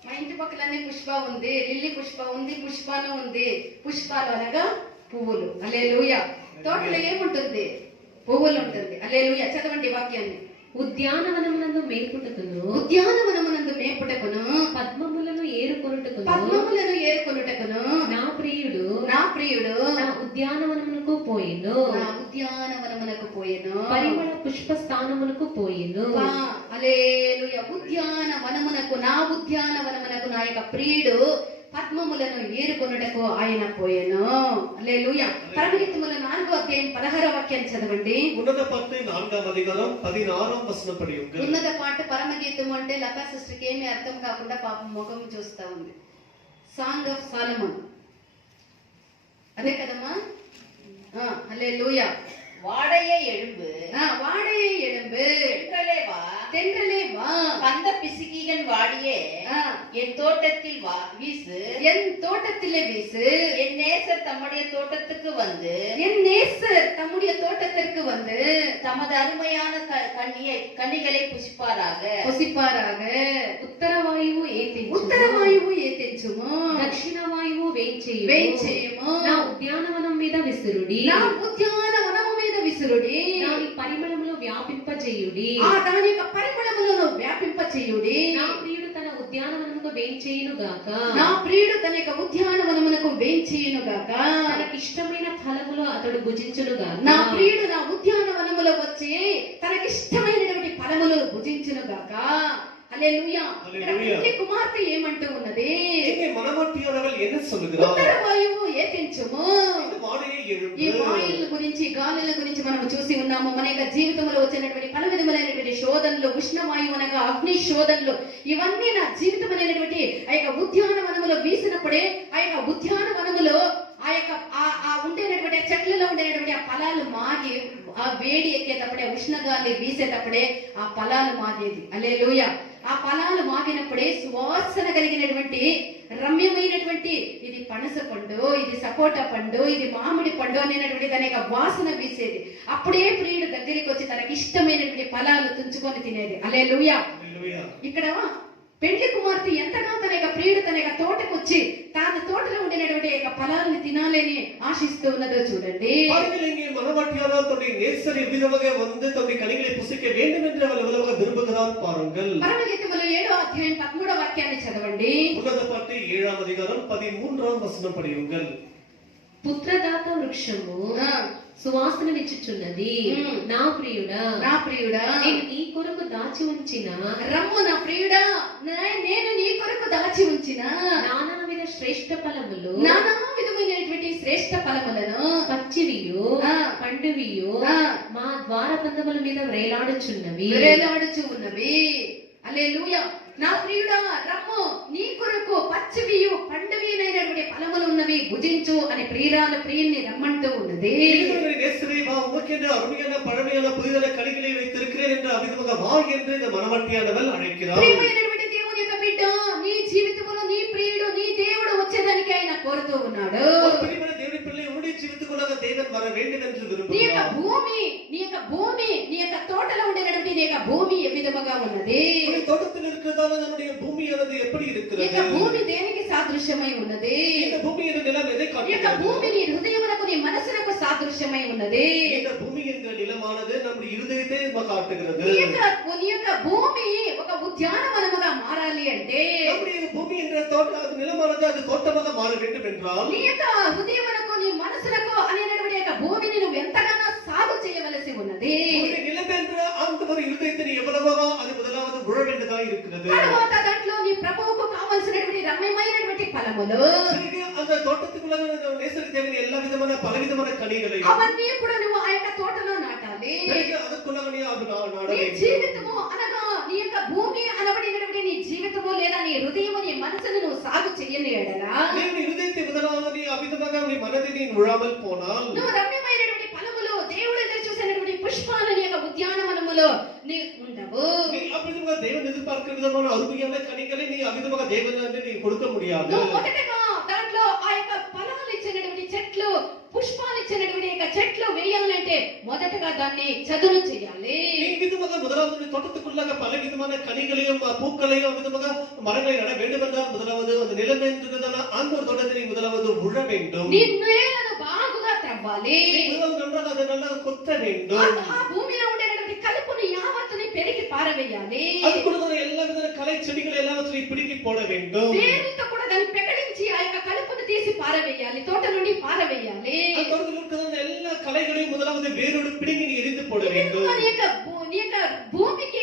మా ఇంటి పక్కలనే పుష్ప ఉంది, లిల్లీ పుష్ప ఉంది, పుష్పాలు ఉంది. పుష్పాలు అనగా పువ్వులు. హల్లెలూయా. తోటలో ఏముంటుంది? పువ్వులు ఉంటుంది. హల్లెలూయా. చదవండి వాక్యాన్ని. ఉద్యానవనమునందు మేపుటకును ఉద్యానవనమునందు మేపుటకును పద్మములను ఏరుకొనుటకును పద్మములను ఏరుకొనుటకును నా ప్రియుడు నా ఉద్యానవనమునకు పోయెను. నా ఉద్యానవనమునకు పోయెను. పరిమళ పుష్ప స్థానమునకు పోయెను. హల్లెలూయా. ఉద్యానవనమునకు నా ఉద్యానవనమునకు నా యొక్క ప్రియుడు పద్మములను ఏరుకొనుటకు ఆయన పోయెను. హల్లెలూయా. పరమగీతముల 4వ అధ్యాయం 16వ వాక్యాన్ని చదవండి. ఉన్నత పాட்டு 4వ అధికారం 16వ వచనం படியுங்கள். ఉన్నత పాట పరమగీతము అంటే లతా సిస్టర్కి ఏమీ అర్థం కాకుండా పాపం ముఖం చూస్తా ఉంది. సాంగ్ ఆఫ్ సాలమన్ అదే కదమ్మా? హల్లెలూయా. வாடைய எழும்பு வாடையை எழும்பு தென்றலே வா அந்த பிசுகிகள் வாடியே என் தோட்டத்தில் வீசு என் தோட்டத்திலே வீசு என் நேசர் தம்முடைய தோட்டத்துக்கு வந்து என் நேசர் தம்முடைய தோட்டத்திற்கு வந்து தமது அருமையான கனிகளை புசிப்பாராக ఉత్తరవాయువు ఏతించుము ఉత్తరవాయువు ఏతించుము దక్షిణ వాయువు వేంచేయుము నా ఉద్యానవనం మీద విసురుడి నా ఉద్యానవనము మీద విసురుడి దాని పరిమళములు వ్యాపింపజేయుడి దాని యొక్క పరిమళములను వ్యాపింపజేయుడి నా ప్రియుడు తన ఉద్యానవనముకు వేంచేయును గాక నా ప్రియుడు తన యొక్క ఉద్యానవనమునకు వేంచేయును గాక తనకి ఇష్టమైన ఫలములు అతడు భుజించును గాక నా ప్రియుడు నా ఉద్యానవనములో వచ్చి తనకిష్టమైనటువంటి ఫలములు భుజించును గాక. హల్లెలూయా. ఇక్కడ కుమార్తె ఏమంటూ ఉన్నది? மனவாட்டியானவள் என்ன சொல்லுகிறார்? ఉత్తరవాయువు ఏతించుము. వాడయే எழும்பు. ఈ వాయువుల గురించి గాలుల గురించి మనం చూసి ఉన్నాము. మన యొక్క జీవితంలో వచ్చినటువంటి పలు విధములైనటువంటి శోధనలు, ఉష్ణవాయువు అనగా అగ్ని శోధనలు, ఇవన్నీ నా జీవితం అనేటువంటి ఆ యొక్క ఉద్యానవనములో వీసినప్పుడే ఆ యొక్క ఉద్యానవనములో ఆ యొక్క ఆ ఉండేటటువంటి చెట్లలో ఉండేటటువంటి ఆ ఫలాలు మాగి ఆ వేడి ఎక్కేటప్పుడే, ఉష్ణగాలి వీసేటప్పుడే ఆ ఫలాలు మాగేది. హల్లెలూయా. ఆ ఫలాలు మాగినప్పుడే సువాసన కలిగినటువంటి రమ్యమైనటువంటి ఇది పనస పండు, ఇది సపోటా పండు, ఇది మామిడి పండు అనేటువంటి దాని యొక్క వాసన వీసేది. అప్పుడే ప్రియుడు దగ్గరికి వచ్చి తనకి ఇష్టమైనటువంటి ఫలాలు తుంచుకొని తినేది. హల్లెలూయా. ఇక్కడ పెండ్లి కుమార్తె ఎంతగా తన యొక్క ప్రియుడు తన యొక్క తోటకు వచ్చి తాను తోటలో ఉండినటువంటి యొక్క ఫలాలను తినాలని ఆశిస్తూ ఉన్నదో చూడండి. மனவாட்டியானவர் தன்னுடைய நேசர் எவ்விதமாக வந்து தன்னுடைய கனிகளை புசிக்க வேண்டும் என்று அவள் எவ்வளவு விரும்புகிறார் பாருங்கள். పరమగీతములో 7వ అధ్యాయం 13వ వాక్యాన్ని చదవండి. ఉన్నత పాட்டு 7వ అధికారం 13వ వచనం படியுங்கள். పుత్రదాత వృక్షము సువాసననిచ్చుచున్నది. నా ప్రియుడా నేను నీ కొరకు దాచి ఉంచిన రమ్ము నా ప్రియుడా నేను నీ కొరకు దాచి ఉంచిన నానావిధ శ్రేష్ఠ ఫలములు నానా విధమైనటువంటి శ్రేష్ఠ ఫలములను పచ్చివియు పండువియు మా ద్వారబంధముల మీద వేలాడుచు ఉన్నవి. హల్లెలూయా. నా ప్రియుడా రమ్ము నీ కొరకు పచ్చివియు పండవినైనటువంటి ఫలములు ఉన్నవి భుజించు అని ప్రియుల్ని రమ్మంటూ ఉన్నది. இளைஞர்களை நேசரே வா, உமக்கென்று அருமையான பழமையான புதிதான கனிகளை வைத்திருக்கிறேன் என்று அவிதமாக வா என்று இந்த மனமட்டியானவள் அழைக்கிறார். ప్రియమైనటువంటి దేవుని యొక్క బిడ్డ, నీ జీవితంలో నీ ప్రియుడు నీ దేవుడు వచ్చేదానికి ఆయన కోరుతూ ఉన్నాడు. பிரியமான தேவனுடைய பிள்ளை, உன்னுடைய ஜீவித்துக்குள்ளாக தேவன் வர வேண்டும் என்று నీ యొక్క விரும்புகிறார். భూమి నీ యొక్క తోటలో ఉండేటువంటి నీ యొక్క భూమి ఏ విధముగా ఉన్నది? உன்னுடைய தோட்டத்தில் இருக்கிறதால நம்முடைய பூமியானது எப்படி ఈ இருக்கிறது? యొక్క భూమి దేనికి సాదృశ్యమై ఉన్నది? இந்த பூமியின் நிலம் எதை ఈ యొక్క காட்டுகிறது? భూమి నీ హృదయమునకు నీ మనసునకు సాదృశ్యమై ఉన్నది. இந்த பூமி என்கிற நிலமானது நம்முடைய இருதயத்தை காட்டுகிறது. నీ యొక్క భూమి ఒక ఉద్యానవనముగా మారాలి అంటే நம்முடைய பூமி என்ற தோட்ட அது நிலமானது அது தோட்டமாக மாற வேண்டும் என்றால் నీ యొక్క హృదయమునకు నీ మనసునకు అనేటువంటి యొక్క భూమిని నువ్వు ఎంతగానో సాగు చేయవలసి ఉన్నది. உன்னுடைய நிலம் என்ற அந்த ஒரு இருதயத்தை நீ எவ்வளவோ அது முதலாவது உழ வேண்டியதாக இருக்கிறது. తరువాత దాంట్లో నీ ప్రభువుకు కావలసినటువంటి రమ్యమైనటువంటి ఫలములు பிறகு அந்த தோட்டத்துக்குள்ளாக நேசருக்கு தேவையான எல்லா விதமான பலவிதமான கனிகளையும் అవన్నీ కూడా నువ్వు ఆ యొక్క తోటలో నాటాలి. பிறகு அதுக்குள்ளாக நீ அது நாட నీ வேண்டும். జీవితము అనగా నీ యొక్క భూమి అనబడినటువంటి నీ జీవితము లేదా నీ హృదయము నీ మనసును నువ్వు సాగు చెయ్యని ఎడలా தேவனுடைய இருதயத்தை முதலாவது நீ அவிதமாக நீ மனதை நீ உழாமல் போனால் నువ్వు రమ్యమైనటువంటి ఫలములు దేవుడు ఎదురు చూసినటువంటి పుష్పాలు నీ యొక్క ఉద్యానవనములో నీ ఉండవు. நீ அவிதமாக தேவன் எதிர்பார்க்கிற விதமான அருமையான கனிகளை நீ அவிதமாக தேவன் நீ கொடுக்க முடியாது. నువ్వు మొదటగా దాంట్లో ఆ యొక్క ఫలాలు ఇచ్చినటువంటి చెట్లు పుష్పాలు ఇచ్చినటువంటి యొక్క చెట్లు వేయాలంటే మొదటగా దాన్ని చదును చేయాలి. நீ விதமாக முதலாவது தோட்டத்துக்குள்ளாக பல விதமான கனிகளையும் பூக்களையும் அவிதமாக மரங்களை நட வேண்டும் என்றால் முதலாவது அந்த நிலம் என்றதான அந்த ஒரு தோட்டத்தை நீ முதலாவது உழ வேண்டும். నీ నేలను బాగుగా త్రవ్వాలి. முதலாவது நன்றாக அதை நல்லா கொத்த வேண்டும். ఆ భూమిలో ఉండేటువంటి కలుపుని యావత్తుని పెరిగి పారవేయాలి. அதுக்குள்ள எல்லா விதமான கலை செடிகள் எல்லாவற்றையும் பிடுங்கி போட வேண்டும். వేరుతో కూడా దాన్ని పెకడించి ఆ యొక్క కలుపుని తీసి పారవేయాలి. తోట నుండి పారవేయాలి. அந்த தோட்டத்தில் இருக்கிற எல்லா கலைகளையும் முதலாவது வேரோடு பிடுங்கி நீ எரிந்து போட வேண்டும். నీ యొక్క భూమికి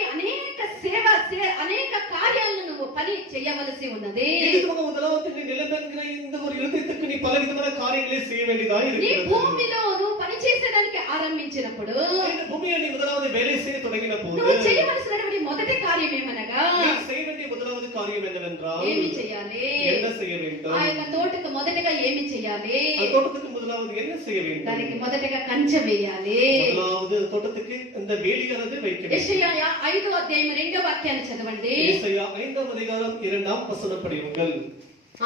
అనేక కార్యాలను నువ్వు పని చేయవలసి ఉన్నది. இதுக்கு முதலாவது நீ நிலம் என்கிற இந்த ஒரு இருதயத்துக்கு நீ பல விதமான காரியங்களை செய்ய வேண்டியதாக నీ இருக்கிறது. భూమిలో నువ్వు పని చేసేదానికి ఆరంభించినప్పుడు இந்த பூமியை நீ முதலாவது வேலை செய்ய தொடங்கின போது నువ్వు చేయవలసినటువంటి మొదటి కార్యం ఏమనగా நீ செய்ய வேண்டிய முதலாவது காரியம் என்னவென்றால் ఏమి చేయాలి? என்ன செய்ய வேண்டும்? ఆ యొక్క తోటకు మొదటగా ఏమి చేయాలి? அந்த தோட்டத்துக்கு முதலாவது என்ன செய்ய வேண்டும்? దానికి మొదటగా కంచె వేయాలి. முதலாவது தோட்டத்துக்கு இந்த வேலியானது வைக்க வேண்டும். యెషయా 5వ అధ్యాయం 2వ వాక్యాన్ని చదవండి. ஏசாயா 5వ அதிகாரம் 2వ வசனம் படியுங்கள்.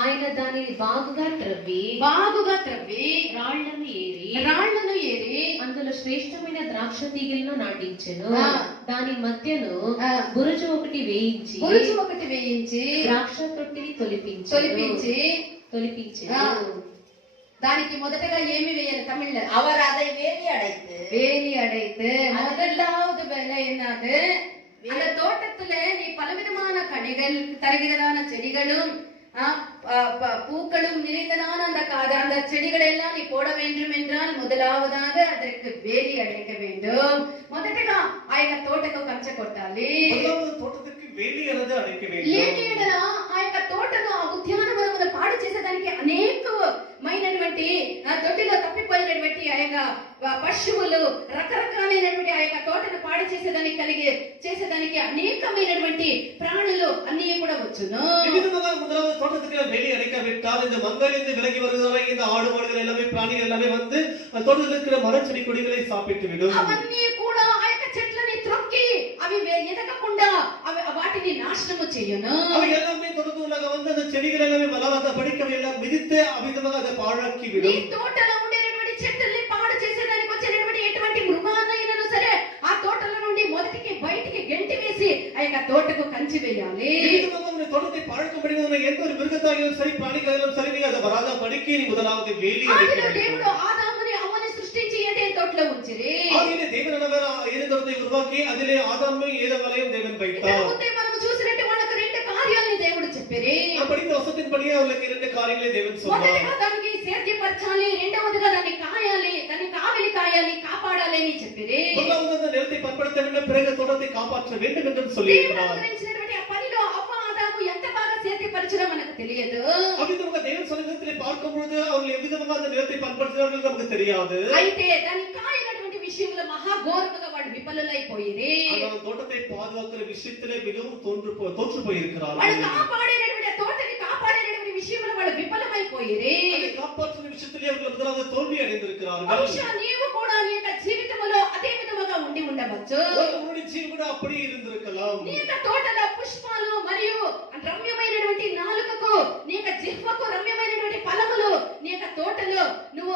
ఆయన దానిని బాగుగా త్రవ్వి రాళ్లను ఏరి అందులో శ్రేష్టమైన ద్రాక్ష తీగలను నాటించెను. ఆ. దాని మధ్యను ఆ. బురుజు ఒకటి వేయించి బురుజు ఒకటి వేయించి ద్రాక్ష తొట్టిని తొలిపించి ఆ. దానికి మొదటగా ఏమి వేయాలి? తమిళ్ல அவர் அதை வேலி அடைத்து வேலி அடைத்து முதலாவது வேலை என்னது? அந்த தோட்டத்துல நீ பலவிதமான கனிகள் தருகிறதான செடிகளும் பூக்களும் நிறைந்ததான அந்த செடிகளை எல்லாம் நீ போட வேண்டும் என்றால் முதலாவதாக அதற்கு வேலி அடைக்க வேண்டும். మొదటగా ఆ యొక్క తోటకు కంచె కొట్టాలి. முதலாவது தோட்டத்துக்கு வேலியானது அடைக்க வேண்டும். లేని ఎడల ఆ యొక్క తోటను ఆ ఉద్యానవనమును పాడు చేసేదానికి అనేకమైనటువంటి తొట్టిలో తప్పిపోయినటువంటి ఆ యొక్క పశువులు రకరకాలైనటువంటి ఆ యొక్క తోటను పాడు చేసేదానికి అనేకమైనటువంటి ప్రాణులు అన్ని కూడా వచ్చును. முதலாவது தோட்டத்துக்கு வேலி அடைக்காவிட்டால் இந்த மந்தையிலிருந்து விலகி வருவதால இந்த ஆடு மாடுகள் எல்லாமே பிராணிகள் எல்லாமே வந்து அந்த தோட்டத்தில் இருக்கிற மரம் செடி கொடிகளை சாப்பிட்டு விடும். అవన్నీ కూడా ఆ యొక్క చెట్లని త్రొక్కి అవి ఎదగకుండా అవి వాటిని నాశనము చేయును. அவை எல்லாமே தோட்டத்துக்குள்ளாக வந்து அந்த செடிகள் எல்லாமே வளராத படிக்கவை எல்லாம் மிதித்து அவிதமாக அதை பாழாக்கி నీ விடும். తోటలో ఉండేటువంటి చెట్లని పాడు చేసేదానికి వచ్చేటువంటి ఎటువంటి మృగాన్నైనా సరే ఆ తోటల నుండి మొదటికి బయటికి గెంటి వేసి ఆ యొక్క తోటకు కంచి వేయాలి. தோட்டத்தை பழக்கப்படுகிற எந்த ஒரு மிருகத்தாகிலும் சரி பிராணிகளும் சரி நீங்க அதை வராத படிக்க நீ முதலாவது வேலி ఆదిలో దేవుడు ఆదాముని అవ్వని సృష్టించి ఏదైనా తోటలో ఉంచిరి. ஆதியிலே தேவனானவர் ஏதேன் தோட்டத்தை உருவாக்கி அதிலே ஆதாமையும் ஏவாளையும் தேவன் ఇక్కడ வைத்தார். ముందే మనం చూసినట్టు వాళ్ళకు రెండు కార్యాలని దేవుడు చెప్పిరి. நான் படித்த வசனத்தின்படியே அவர்களுக்கு இரண்டு காரியங்களை தேவன் சொன்னார். మొదటగా దానికి సేద్యపరచాలి, రెండవదిగా దాన్ని కాయాలి, దాన్ని కావలి కాయాలి, కాపాడాలి అని చెప్పిరి. முதலாவது அந்த நிலத்தை பண்படுத்த வேண்டும், பிறகு தோட்டத்தை காப்பாற்ற வேண்டும் என்று దేవుడు சொல்லியிருக்கிறார். అనుగ్రహించినటువంటి ఆ పనిలో అవ్వ ఆదాము ఎంత బాగా సేద్యపరచడం మనకు తెలియదు. அவ்விதமாக தேவன் சொன்ன விதத்திலே பார்க்கும் பொழுது அவர்கள் எவ்விதமாக அந்த நிலத்தை பண்படுத்தினார்கள் நமக்கு தெரியாது. అయితే దాన్ని కాయనటువంటి విషయంలో మహాఘోరముగా వాడు విఫలం విఫలులైపోయిరి. ஆனா தோட்டத்தை பாதுகாக்கிற விஷயத்திலே மிகவும் தோற்று వాళ్ళు போயிருக்கிறார்கள். కాపాడేటటువంటి తోటని కాపాడేటటువంటి విషయంలో వాళ్ళు విఫలమైపోయిరి. அதை காப்பாற்றும் விஷயத்திலே அவர்கள் முதலாவது தோல்வி அடைந்திருக்கிறார்கள். బహుశా నీవు కూడా నీ యొక్క జీవితంలో అదే విధముగా ఉండి ఉండవచ్చు. உங்களுடைய ஜீவன் அப்படியே இருந்திருக்கலாம். నీ యొక్క తోటలో పుష్పాలు మరియు రమ్యమైనటువంటి నాలుకకు, నీ యొక్క జిహ్వకు రమ్యమైనటువంటి ఫలములు నీ యొక్క తోటలో నువ్వు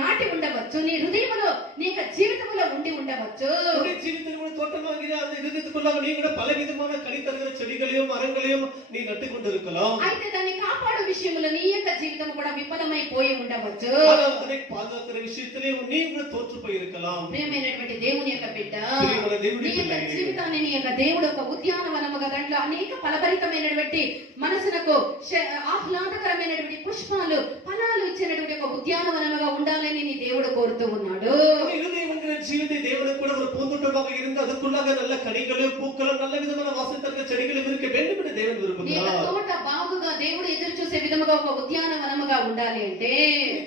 నాటి ఉండవచ్చు. నీ హృదయములో నీ యొక్క జీవితంలో ఉండి ఉండవచ్చు. உங்களுடைய ஜீவிதத்தில் கூட தோட்டமாகிற அந்த இதயத்துக்குள்ளாக நீ கூட பல விதமான கனி தருகிற செடிகளையும் மரங்களையும் நீ நட்டு கொண்டிருக்கலாம். అయితే దాన్ని కాపాడు విషయంలో నీ యొక్క జీవితం కూడా విఫలమైపోయి ఉండవచ్చు. ஆனால் அதை பாதுகாக்கிற விஷயத்திலே நீ கூட தோற்று போயிருக்கலாம். ప్రియమైనటువంటి దేవుని యొక్క బిడ్డ, ప్రియమైన దేవుని నీ యొక్క బిడ్డ, జీవితాన్ని నీ యొక్క దేవుడు ఒక ఉద్యానవనముగా దాంట్లో అనేక ఫలభరితమైనటువంటి మనసునకు ఆహ్లాదకరమైనటువంటి పుష్పాలు ఫలాలు ఇచ్చినటువంటి ఒక ఉద్యానవనముగా ఉండాలని నీ దేవుడు కోరుతూ ఉన్నాడు. உன்னுடைய இருதயம் என்கிற ஜீவித்தை தேவனுக்கு கூட ஒரு பூந்தோட்டமாக இருந்து அதுக்குள்ளாக நல்ல கனிகளும் பூக்களும் நல்ல விதமான வாசனை தருகிற செடிகளும் இருக்க வேண்டும் என்று தேவன் నీ యొక్క விரும்புகிறார். తోట బాగుగా దేవుడు ఎదురు చూసే విధముగా ఒక ఉద్యానవనముగా ఉండాలి అంటే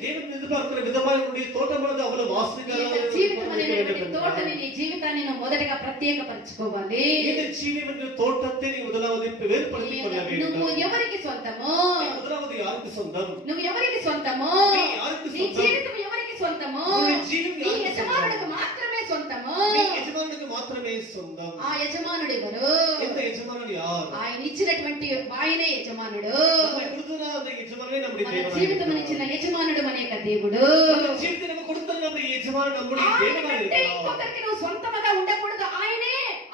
தேவன் எதிர்பார்க்கிற விதமாக உன்னுடைய தோட்டமானது அவ்வளவு నీ வாசனைகளாக యొక్క జీవితం అనేటువంటి తోటని, నీ జీవితాన్ని నువ్వు మొదటగా ప్రత్యేకపరచుకోవాలి. இந்த ஜீவன் என்கிற தோட்டத்தை நீ முதலாவது வேறுபடுத்திக் கொள்ள నువ్వు வேண்டும். ఎవరికి సొంతమో, நீ முதலாவது யாருக்கு சொந்தம்? నువ్వు ఎవరికి సొంతమో, நீ யாருக்கு నీ சொந்தம்? జీవితం ఎవరికి సొంతమో, உன்னுடைய ஜீவன் నీ யாருக்கு యజమానుడికి சொந்தம்? మాత్రమే సొంతమో. நீ యజమానుడికి మాత్రమే సొంతం. ఆ యజమానుడు ఎవరు? இந்த యజమానుడు யார்? ఆయన ఇచ్చినటువంటి ఆయనే యజమానుడు. நம்மை கொடுத்த அந்த యజమానుడే நம்முடைய మన தேவனாய் జీవితం இருக்கிறார். ఇచ్చిన యజమానుడు మన యొక్క దేవుడు. நம்ம జీవితం நமக்கு கொடுத்த நம்முடைய యజమానుడు நம்முடைய தேவனாய் ఆయనకంటే இருக்கிறார். ఇంకొకరికి నువ్వు సొంతముగా ఉండకూడదు.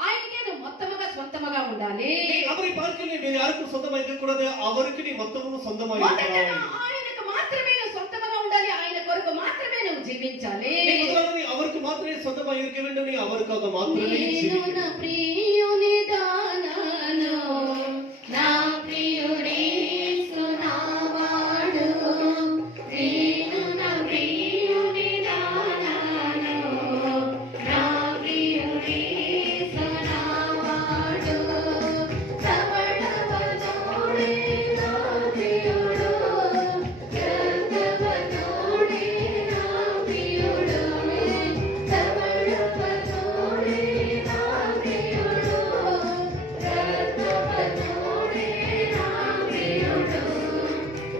ఆయనకే నువ్వు మొత్తముగా సొంతముగా ఉండాలి. நீ அவரை பார்க்க நீ வேறு யாருக்கும் சொந்தமா இருக்க கூடாது. அவருக்கு நீ மொத்தமும் சொந்தமாய் మొదట இருக்கிறாய். ఆయనకు మాత్రమే నువ్వు సొంతముగా ఉండాలి. ఆయన కొరకు మాత్రమే నువ్వు జీవించాలి. நீ முதலாவது நீ அவருக்கு மாத்திரமே சொந்தமாய் இருக்க வேண்டும். நீ அவருக்காக மாத்திரமே నేను ஜீவிக்க నా ప్రియుని దానాను, నా ప్రియుడే సునావాడు. నేను నా ప్రియుని దానాను, నా ప్రియుడే సునావాడు. సవళవనుడే నా ప్రియుడు, గంధవనుడే నా ప్రియుడు. సవళవనుడే నా ప్రియుడు, గంధవనుడే నా ప్రియుడు.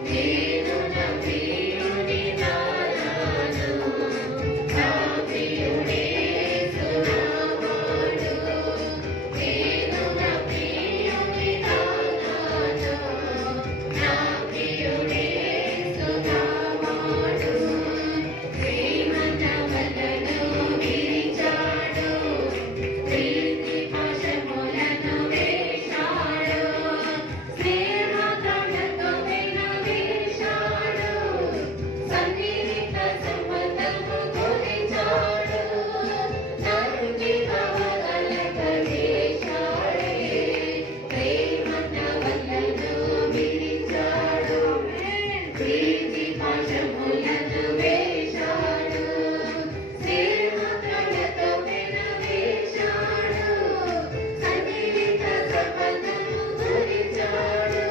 నేను నా ప్రియుని దానాను, నా ప్రియుడే సునావాడు. నేను నా ప్రియుని దానాను, నా ప్రియుడే సునావాడు. ప్రేమనవలను విరిచాడు, ప్రీతి పాశములను వేశాడు. స్నేహతోడతో వినవేశాడు, సన్నిహిత సంబంధము తొలిచాడు. నరుడిగా వదలకవేశాడే, ప్రేమనవలను విరిచాడు, ప్రీతి పాశములను వేశాడు. స్నేహతోడతో వినవేశాడు, సన్నిహిత సంబంధము తొలిచాడు.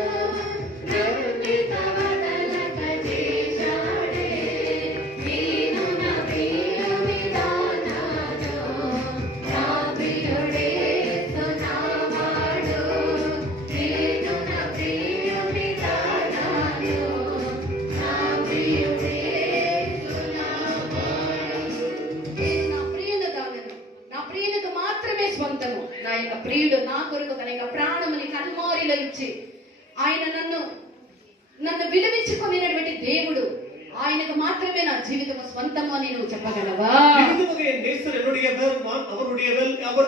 నరుడిగా వదలకవేశాడే, నేను నా ప్రియుని దానాను, నా ప్రియుడే సునావాడు. నేను నా ప్రియుని దానాను, నా ప్రియుడే సునావాడు. నేను నా ప్రియుని దానను, నా ప్రియునికి మాత్రమే స్వంతము. నా యొక్క ప్రియుడు నా కొరకు తన యొక్క ప్రాణముని కల్మారిలో ఇచ్చి ఆయన నన్ను విలువించుకునేటువంటి దేవుడు. ఆయనకు మాత్రమే నా జీవితము స్వంతము అని నువ్వు చెప్పగలవా? இந்த வகை நேசர் என்னுடையவர், நான் அவருடையவர். அவர்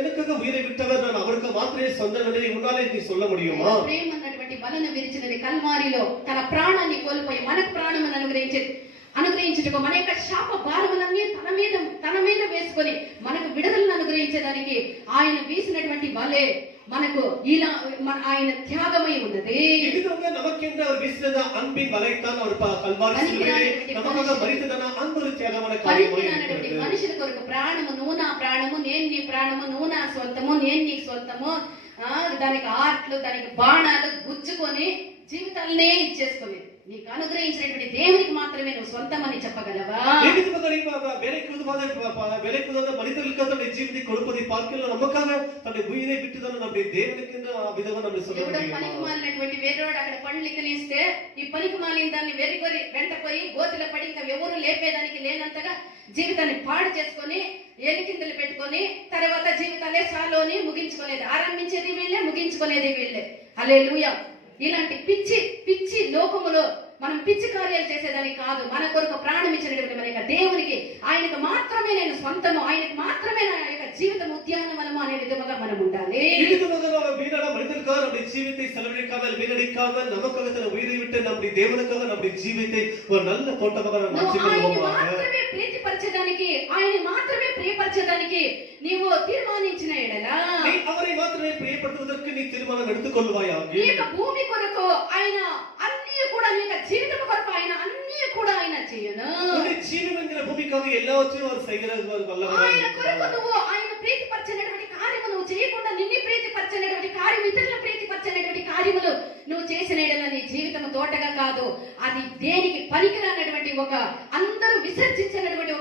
எனக்காக உயிரை விட்டவர், நான் அவருக்கு மாத்திரமே சொந்தம் என்று உன்னாலே நீ சொல்ல முடியுமா? ప్రేమ అన్నటువంటి వలన విరిచినది కల్వారిలో తన ప్రాణాన్ని కోల్పోయి మనకు ప్రాణమును అనుగ్రహించుటకు, మన యొక్క శాప భారములన్నీ తన మీద వేసుకొని మనకు విడుదలను అనుగ్రహించడానికి ఆయన వీసినటువంటి బలే మనకు ఇలా ఆయన త్యాగమై ఉన్నది. இவ்விதமாக நமக்கென்று அவர் வீசினது அன்பின் வலைத்தான். அவர் கல்வாரி சிலுவையிலே நமக்காக மரித்ததான அன்பு தியாகமான காரியமாய் పనికిరానటువంటి இருக்கிறது. మనుషుల కొరకు ప్రాణము, నువ్వు నా ప్రాణము, నేను నీ ప్రాణము, నువ్వు నా స్వంతము, నేను నీకు స్వంతము, దానికి ఆర్ట్లు, దానికి బాణాలు గుచ్చుకొని జీవితాలనే ఇచ్చేసుకునేది. నీకు అనుగ్రహించినటువంటి దేవునికి మాత్రమే నువ్వు సొంతమని చెప్పగలవా? ఏ విధముగా நீ விலைக்கு மனிதர்களுக்கு தன்னுடைய ஜீவத்தை கொடுப்பதை பார்க்கலாம், நமக்காக தன்னுடைய உயிரை விட்டுதான் நம்முடைய தேவனுக்கு விதமா நம்ம சொல்ல ఎవడో முடியும். పనికి మాలినటువంటి వేరేవాడు అక్కడ పండ్లు ఇకలిస్తే ఈ పనికి మాలిన దాన్ని వెరిగొరి వెంటపోయి గోతిలో పడి ఇంకా ఎవరు లేపేదానికి లేనంతగా జీవితాన్ని పాడు చేసుకొని ఎలికింతలు పెట్టుకొని తర్వాత జీవితాలే సాలోని ముగించుకునేది, ఆరంభించేది వీళ్ళే, ముగించుకునేది వీళ్ళే. హల్లెలూయా. ఇలాంటి పిచ్చి పిచ్చి లోకములో మనం పిచ్చి కార్యాలు చేసేదానికి కాదు, మన కొరకు ప్రాణం ఇచ్చినటువంటి మన యొక్క దేవునికి, ఆయనకు మాత్రమే నేను సొంతము, ఆయనకు మాత్రమే నా యొక్క జీవితం ఉద్యానవనము అనే విధముగా మనం ఉండాలి. வீணான மனிதனுக்காக நம்முடைய ஜீவித்தை செலவழிக்காமல் வீணடிக்காமல் நமக்காக தன் உயிரை விட்டு நம்முடைய தேவனுக்காக நம்முடைய ஜீவித்தை ஒரு நல்ல தோட்டமாக நாம் மாற்றிக்கொள்வோமாக. మాత్రమే ప్రీతిపరచడానికి, ఆయన మాత్రమే ప్రియపరచడానికి నీవు తీర్మానించిన ఎడల, நீ அவரை மாத்திரமே பிரியப்படுத்துவதற்கு நீ தீர்மானம் எடுத்துக்கொள்வாயாக. ఈ యొక్క భూమి కొరకు ఆయన అన్నీ కూడా, నీ యొక్క జీవితం కొరకు ఆయన అన్నీ కూడా ఆయన చేయను. உன்னுடைய ஜீவன் என்கிற பூமிக்காக எல்லாவற்றையும் அவர் செய்கிறது வல்லவராய் ఆయన కొరకు నువ్వు ఆయన ప్రీతిపరచనటువంటి కార్యము నువ్వు చేయకుండా, నిన్ను ప్రీతిపరచనటువంటి కార్యం, ఇతరుల ప్రీతిపరచనటువంటి కార్యములు నువ్వు చేసిన ఎడల నీ జీవితం తోటగా కాదు, అది దేనికి పనికిరానటువంటి ఒక అందరూ విసర్జించినటువంటి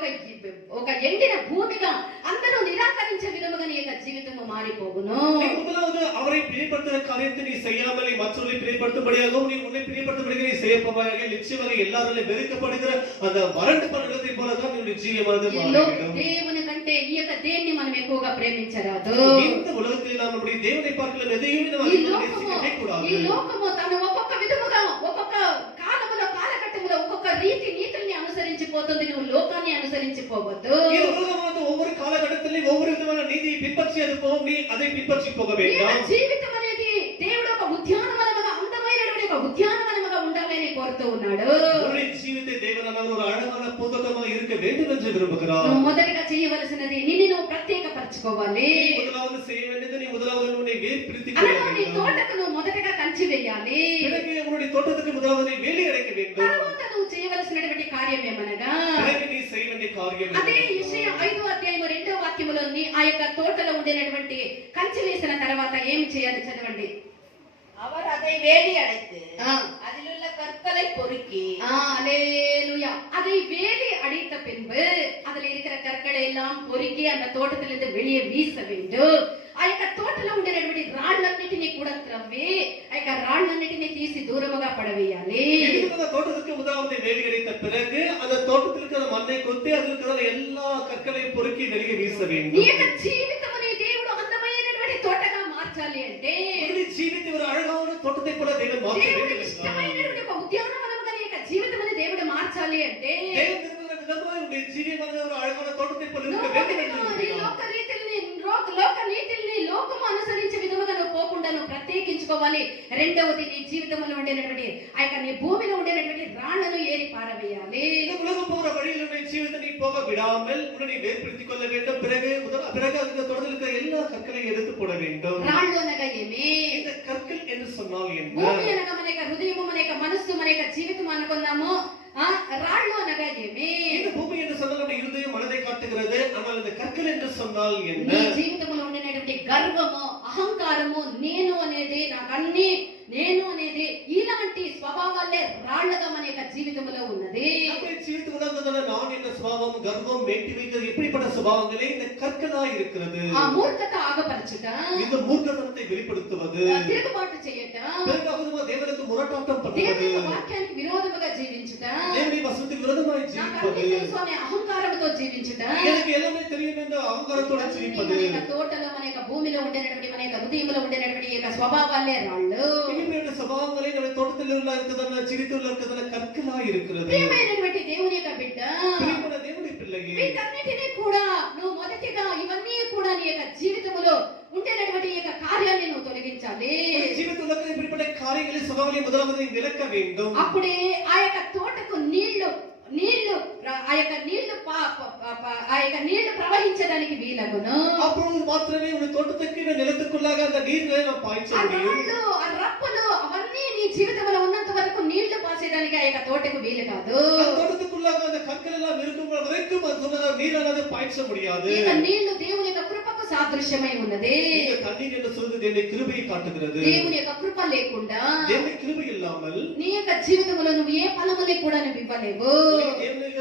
ఒక ఎండిన భూమిగా, అందరూ నిరాకరించే విధముగా నీ యొక్క జీవితము మారిపోవును. நீ முதலாவது அவரை பிரியப்படுத்துகிற காரியத்தை நீ செய்யாமல் நீ மற்றவர்களை பிரியப்படுத்தும்படியாகவும் நீ உன்னை பிரியப்படுத்தும்படியாக நீ செய்யப்போவாக. நிச்சயமாக எல்லாராலும் வெறுக்கப்படுகிற அந்த வறண்டு போன நிலத்தை போலதான் உன்னுடைய ஜீவியமானது மாறிவிடும். దేవుని కంటే ఈ యొక్క దేన్ని మనం ఎక్కువగా ప్రేమించరాదు. இந்த உலகத்தில் நாம் நம்முடைய தேவனை பார்க்கலாம் எதையும் நாம் ఈ நேசிக்கவே கூடாது. లోకము తను ఒక్కొక్క విధముగా ఒక్కొక్క కాలములో కాలఘట్టములో ఒక్కొక్క రీతి నీతుల్ని అనుసరించిపోతుంది. నువ్వు లోకాన్ని అనుసరించిపోవద్దు. இந்த உலகமானது ஒவ்வொரு காலகட்டத்திலும் ஒவ்வொரு விதமான நீதியை பின்பற்றி அது போகும், நீ அதை பின்பற்றி போக నీ வேண்டாம். జీవితం అనేది దేవుడు ఒక ఉద్యానవనముగా, అందమైనటువంటి ఒక ఉద్యానవనముగా ఉండాలని కోరుతూ ఉన్నాడు. உன்னுடைய ஜீவித்தை தேவனானவர் ஒரு அழகான பூந்தோட்டமாக இருக்க வேண்டும் என்று விரும்புகிறார். నువ్వు మొదటగా చేయవలసినది నిన్ను నువ్వు ప్రత్యేకపరచుకోవాలి. நீ முதலாவது செய்ய வேண்டியது நீ முதலாவது உன்னை வேர்பிரித்துக் అలాగే கொள்ள నీ வேண்டும். తోటకు నువ్వు మొదటగా కంచి వేయాలి. பிறகு உன்னுடைய தோட்டத்துக்கு முதலாவது நீ வேலி அடைக்க வேண்டும். తర్వాత నువ్వు చేయవలసినటువంటి కార్యం ఏమనగా, பிறகு நீ செய்ய வேண்டிய காரியம் అదే என்ன? యెషయా 5:2 ఆయొక్క తోటలో ఉండేటువంటి కంచె వేసిన తర్వాత ఏమి చేయాలి చదవండి. அவர் அதை வேலி அடைத்து ఆ, அதிலுள்ள கற்களை பொறுக்கி அல்லேலூயா. அதை வேலி அடித்த பின்பு அதுல இருக்கிற கற்களை எல்லாம் பொறுக்கி அந்த தோட்டத்திலிருந்து வெளியே வீச வேண்டும். ఆ యొక్క తోటలో ఉండేటువంటి రాళ్ళన్నిటినీ కూడా త్రవ్వి ఆ యొక్క రాళ్ళన్నిటినీ తీసి దూరముగా పడవేయాలి. இந்த தோட்டத்துக்கு முதலாவது வேலி அடைத்த பிறகு அந்த தோட்டத்தில் இருக்கிற மண்ணை கொத்தி அதில் இருக்கிற எல்லா கற்களையும் பொறுக்கி வெளியே வீச నీ வேண்டும். యొక్క జీవితముని దేవుడు అందమైనటువంటి తోటగా మార్చాలి అంటే, உன்னுடைய ஜீவித்தை ஒரு அழகான தோட்டத்தை போல தேவன் மாற்ற దేవుడు வேண்டும் என்றார். ఇష్టమైనటువంటి ఒక ఉద్యానవనముగా నీ యొక్క జీవితముని దేవుడు మార్చాలి అంటే, தேவன் விரும்புகிற விதமாக உன்னுடைய ஜீவியமானது ஒரு அழகான தோட்டத்தை போல இருக்க నువ్వు வேண்டும் என்று ఈ விரும்புகிறார். లోక నీతిల్ని లోకము అనుసరించే విధముగా నువ్వు పోకుండా నువ్వు ప్రత్యేకించుకోవాలి. రెండవది, నీ జీవితంలో ఉండేటువంటి ఆ యొక్క నీ భూమిలో ఉండేటువంటి రాళ్లను ఏరి పారవేయాలి. இந்த உலகம் போகிற வழியில் உன்னுடைய ஜீவித்தை நீ போக விடாமல் உன்னை வேர்பிரித்துக் கொள்ள வேண்டும். பிறகு அந்த தொடர்ந்து இருக்கிற எல்லா கற்களையும் எடுத்து போட வேண்டும். రాళ్ళు అనగా ఏమి? இந்த கற்கள் என்று சொன்னால் என்ன? భూమి అనగా మన యొక్క హృదయము, మన యొక్క మనస్సు, మన యొక్క జీవితం అనుకున్నాము. రాళ్ళు అనగా ఏమి? இந்த பூமி என்று சொன்னால் நம்முடைய இருதயம் மனதை காட்டுகிறது. ஆனால் இந்த கற்கள் என்று சொன்னால் என்ன? నీ జీవితంలో ఉండేటువంటి గర్వము, అహంకారము, నేను అనేది, నాకన్నీ నేను అనేది, ఇలాంటి స్వభావాలే రాళ్లుగా మన యొక్క జీవితంలో ఉన్నది. நம்முடைய ஜீவித்து உலகத்துல நான் என்ற சுபாவம், கர்வம், மேட்டி வைக்கிறது இப்படிப்பட்ட சுபாவங்களே இந்த கற்களாய் இருக்கிறது. ఆ మూర్ఖత ఆగపరచుట, இந்த மூர்க்கத்தனத்தை வெளிப்படுத்துவது, తిరుగుబాటు చేయట, பிறகு அவருமா தேவனுக்கு முரட்டாட்டம் பண்ணுவது, దేవుని యొక్క వాక్యానికి విరోధముగా జీవించుట, தேவனுடைய வசனத்துக்கு விரோதமாய் నాకు ஜீவிப்பது, అన్ని తెలుసు అనే అహంకారముతో జీవించుట, எனக்கு எல்லாமே தெரியும் என்ற అహంకారంతో జీవిப்பது. మన యొక్క తోటలో, మన యొక్క భూమిలో ఉండేటువంటి, మన యొక్క హృదయంలో ఉండేటువంటి ఈ యొక్క స్వభావాలే రాళ్ళు. இப்படிப்பட்ட சுபாவங்களே நம்ம தோட்டத்தில் இருக்கிறதான ஜீவித்துள்ள இருக்கிறதான கற்களாய் இருக்கிறது. ప్రియమైనటువంటి దేవుని యొక్క బిడ్డ, பிரியமான தேவனுடைய பிள்ளையே, వీటన్నిటినీ కూడా నువ్వు మొదటిగా ఇవన్నీ కూడా నీ యొక్క జీవితంలో ఉండేటువంటి ఈ యొక్క కార్యాన్ని నువ్వు తొలగించాలి. ஜீவித்துள்ள இப்படிப்பட்ட காரியங்களை சுபாவங்களை முதலாவது நீ விலக்க வேண்டும். అప్పుడే ఆ యొక్క తోటకు నీళ్లు ఆ యొక్క నీళ్లు ప్రవహించడానికి వీలగును. அப்பொழுது மாத்திரமே உன் தோட்டத்துக்கு நிலத்துக்குள்ளாக அந்த நீர்களை நாம் பாய்ச்ச ఆ முடியும். రాళ్ళు, ఆ రప్పులు అవన్నీ నీ జీవితంలో ఉన్నంత వరకు నీళ్లు పాసేయడానికి ఆ యొక్క తోటకు వీలు కాదు. அந்த தோட்டத்துக்குள்ளாக அந்த கற்கள் எல்லாம் இருக்கும் வரைக்கும் அது சொன்னது நீரானது பாய்ச்ச முடியாது. ఇక నీళ్లు దేవుని యొక్క కృపకు కృపకు సాదృశ్యమై ఉన్నది. இந்த தண்ணீர் என்று சொல்வது தேவனுடைய கிருபையை காட்டுகிறது. దేవుని యొక్క కృప లేకుండా தேவனுடைய கிருபை இல்லாமல் నీ యొక్క జీవితంలో నువ్వు ఏ ఫలముని కూడా నువ్వు ఇవ్వలేవు. தேவனுடைய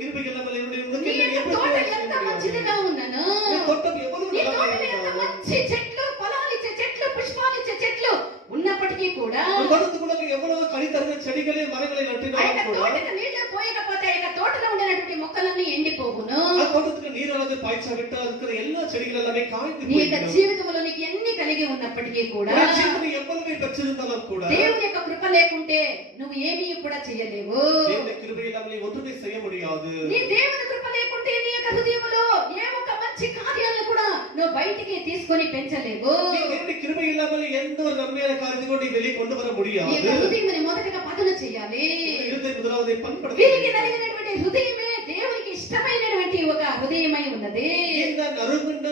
கிருபை இல்லாமல் என்னுடைய నీ உள்ளத்தில் యొక్క எப்படி తోట பிரவேசிக்க ఎంత முடியாது? మంచిదిగా ఉన్నను, இந்த தோட்டம் எவ்வளவு నీ நல்லாக తోటలో ఎంత இருந்தாலும், మంచి చెట్లు, ఫలాలిచ్చే చెట్లు, పుష్పాలిచ్చే చెట్లు ఉన్నప్పటికీ కూడా ஒரு தோட்டத்துக்குள்ள எவ்வளவு கனி தருகிற செடிகளை மரங்களை ఆ యొక్క நட்டினாலும் கூட తోటకు నీళ్లు పోయకపోతే ఆ యొక్క తోటలో ఉండేటువంటి మొక్కలన్నీ ఎండిపోవును. ఆ தோட்டத்துக்கு நீரானது பாய்ச்சாவிட்டால் இருக்கிற எல்லா செடிகள் எல்லாமே காய்ந்து నీ యొక్క போய்விடும். జీవితంలో నీకు ఎన్ని కలిగి ఉన్నప్పటికీ కూడా உன் ஜீவனை எவ்வளவு பெற்றிருந்தாலும் கூட దేవుని యొక్క కృప లేకుంటే నువ్వు ఏమీ కూడా చేయలేవు. தேவனுடைய கிருபை இல்லாமல் நீ ஒன்றுமே செய்ய முடியாது. నీ దేవుని కృప లేకుంటే నీ యొక్క హృదయములో ఏ ఒక్క మంచి కార్యాలను కూడా నువ్వు బయటికి తీసుకొని పెంచలేవు. நீ தேவனுடைய கிருபை இல்லாமல் எந்த ஒரு நன்மையான காரியத்தை கூட நீ வெளியே கொண்டு வர నీ முடியாது. యొక్క హృదయముని మొదటగా పదును చేయాలి. இருதை முதலாவதை వీరికి பண்படுத்த నలిగినటువంటి హృదయమే దేవునికి ఇష్టమైనటువంటి ఒక హృదయమై ఉన్నది. இந்த நொறுங்குண்ட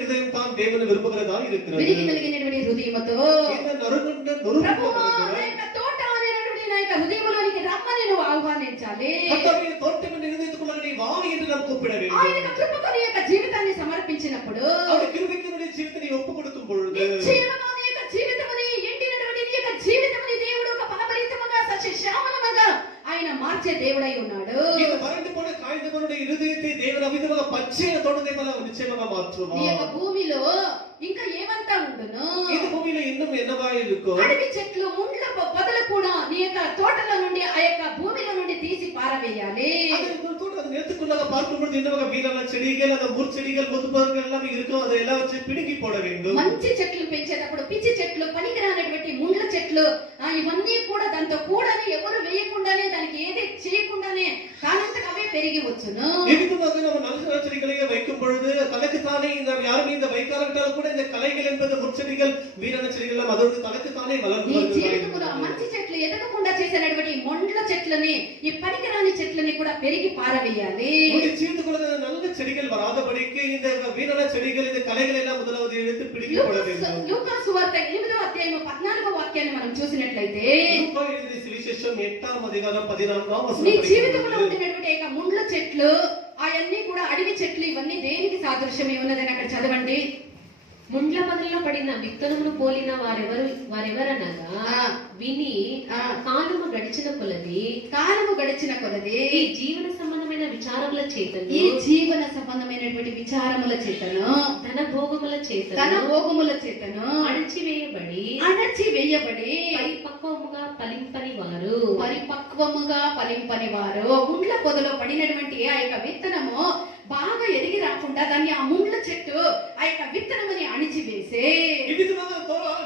இருதயம் தான் தேவனை விரும்புகிறதா இருக்கிறது. వీరికి నలిగినటువంటి హృదయముతో இந்த நொறுங்குண்ட ప్రభువా నా நொறுங்குண்ட యొక్క తోట అనేటువంటి నా యొక్క హృదయములోనికి రమ్మని నువ్వు ఆహ్వానించాలి. கர்த்தாவே தோட்டம் என்ற இருதயத்துக்குள்ள நீ வா என்று நாம் கூப்பிட ఆయన வேண்டும். యొక్క కృపకు నీ యొక్క జీవితాన్ని సమర్పించినప్పుడు அவருடைய கிருபைக்கு உன்னுடைய ஜீவித்தை நீ ஒப்பு கொடுக்கும் பொழுது నిశ్చయముగా నీ యొక్క జీవితముని ఎండినటువంటి నీ యొక్క జీవితముని దేవుడు ఒక ఫలభరితముగా సస్యశ్యామలముగా ఆయన మార్చే దేవుడై ఉన్నాడు. இந்த வறண்டு போன காய்ந்து போன இருதயத்தை தேவன் அவிதமாக பச்சையான தோட்டத்தை போல நிச்சயமாக నీ యొక్క மாற்றுவார். భూమిలో ఇంకా ఏమంతా ఉండును, இந்த பூமியில இன்னும் என்னவா இருக்கும்? అడవి చెట్లు ముండ్ల పొదలు కూడా నీ యొక్క తోటలో నుండి ఆ యొక్క భూమిలో నుండి తీసి పారవేయాలి. அது ஒரு தோட்டம் அது நேத்துக்குள்ளாக பார்க்கும் பொழுது என்னவாக வீரான செடிகள் அந்த முற்செடிகள் முதுபர்கள் எல்லாமே இருக்கும். அதை எல்லாம் வச்சு பிடுங்கி போட வேண்டும். మంచి చెట్లు పెంచేటప్పుడు పిచ్చి చెట్లు పనికిరానటువంటి ముండ్ల చెట్లు ఇవన్నీ కూడా దాంతో కూడానే ఎవరు వేయకుండానే దానికి ఏది చేయకుండానే కానంతకు అవే పెరిగి వచ్చును. எதுக்குமாக நம்ம நல்ல செடிகளை வைக்கும் பொழுது தனக்குத்தானே நாம் யாருமே இந்த வைக்காவிட்டாலும் கூட இந்த கலைகள் என்பது முற்செடிகள் வீரான செடிகள் எல்லாம் அதோடு தனக்குத்தானே வளர்ந்து నీ வருகிறது. జీవితంలో ఆ మంచి చెట్లు ఎదగకుండా చేసినటువంటి ఈ మొండ్ల చెట్లని ఈ పనికిరాని చెట్లని కూడా పెరిగి పారవేయాలి. உங்களுடைய ஜீவித்துக்குள்ள நல்ல செடிகள் வராதபடிக்கு இந்த வீரான செடிகள் இந்த கலைகள் எல்லாம் முதலாவது எடுத்து பிடிக்கப்பட வேண்டும். లూకాసు సువార్త 8వ అధ్యాయం 14వ వాక్యాన్ని మనం చూసినట్లయితే லூக்கா எழுதிய சுவிசேஷம் 8ஆம் அதிகாரம் 14ஆம் నీ வசனம் జీవితంలో படிக்கும்போது ఉండినటువంటి యొక్క ముండ్ల చెట్లు అవన్నీ కూడా అడవి చెట్లు ఇవన్నీ దేనికి సాదృశ్యమై ఉన్నదని అక్కడ చదవండి. ముండ్ల పొదల్లో పడిన విత్తనమును పోలిన వారెవరనగా ఆ, విని ఆ, కాలము గడిచిన కొలది కాలము గడిచిన కొలది ఈ జీవన సంబంధమైన విచారముల చేతను ఈ జీవన సంబంధమైనటువంటి విచారముల చేతను ధన భోగముల తన చేతను భోగముల చేతను అణచివేయబడి అణచి వేయబడి పరిపక్వముగా ఫలింపని వారు పరిపక్వముగా ఫలింపని వారు ముండ్ల పొదలో పడినటువంటి ఆ యొక్క విత్తనము బాగా ఎదిగి రాకుండా దాన్ని ఆ ముండ్ల చెట్టు ఆ యొక్క విత్తనముని అణిచివేసే இவ்விதமாக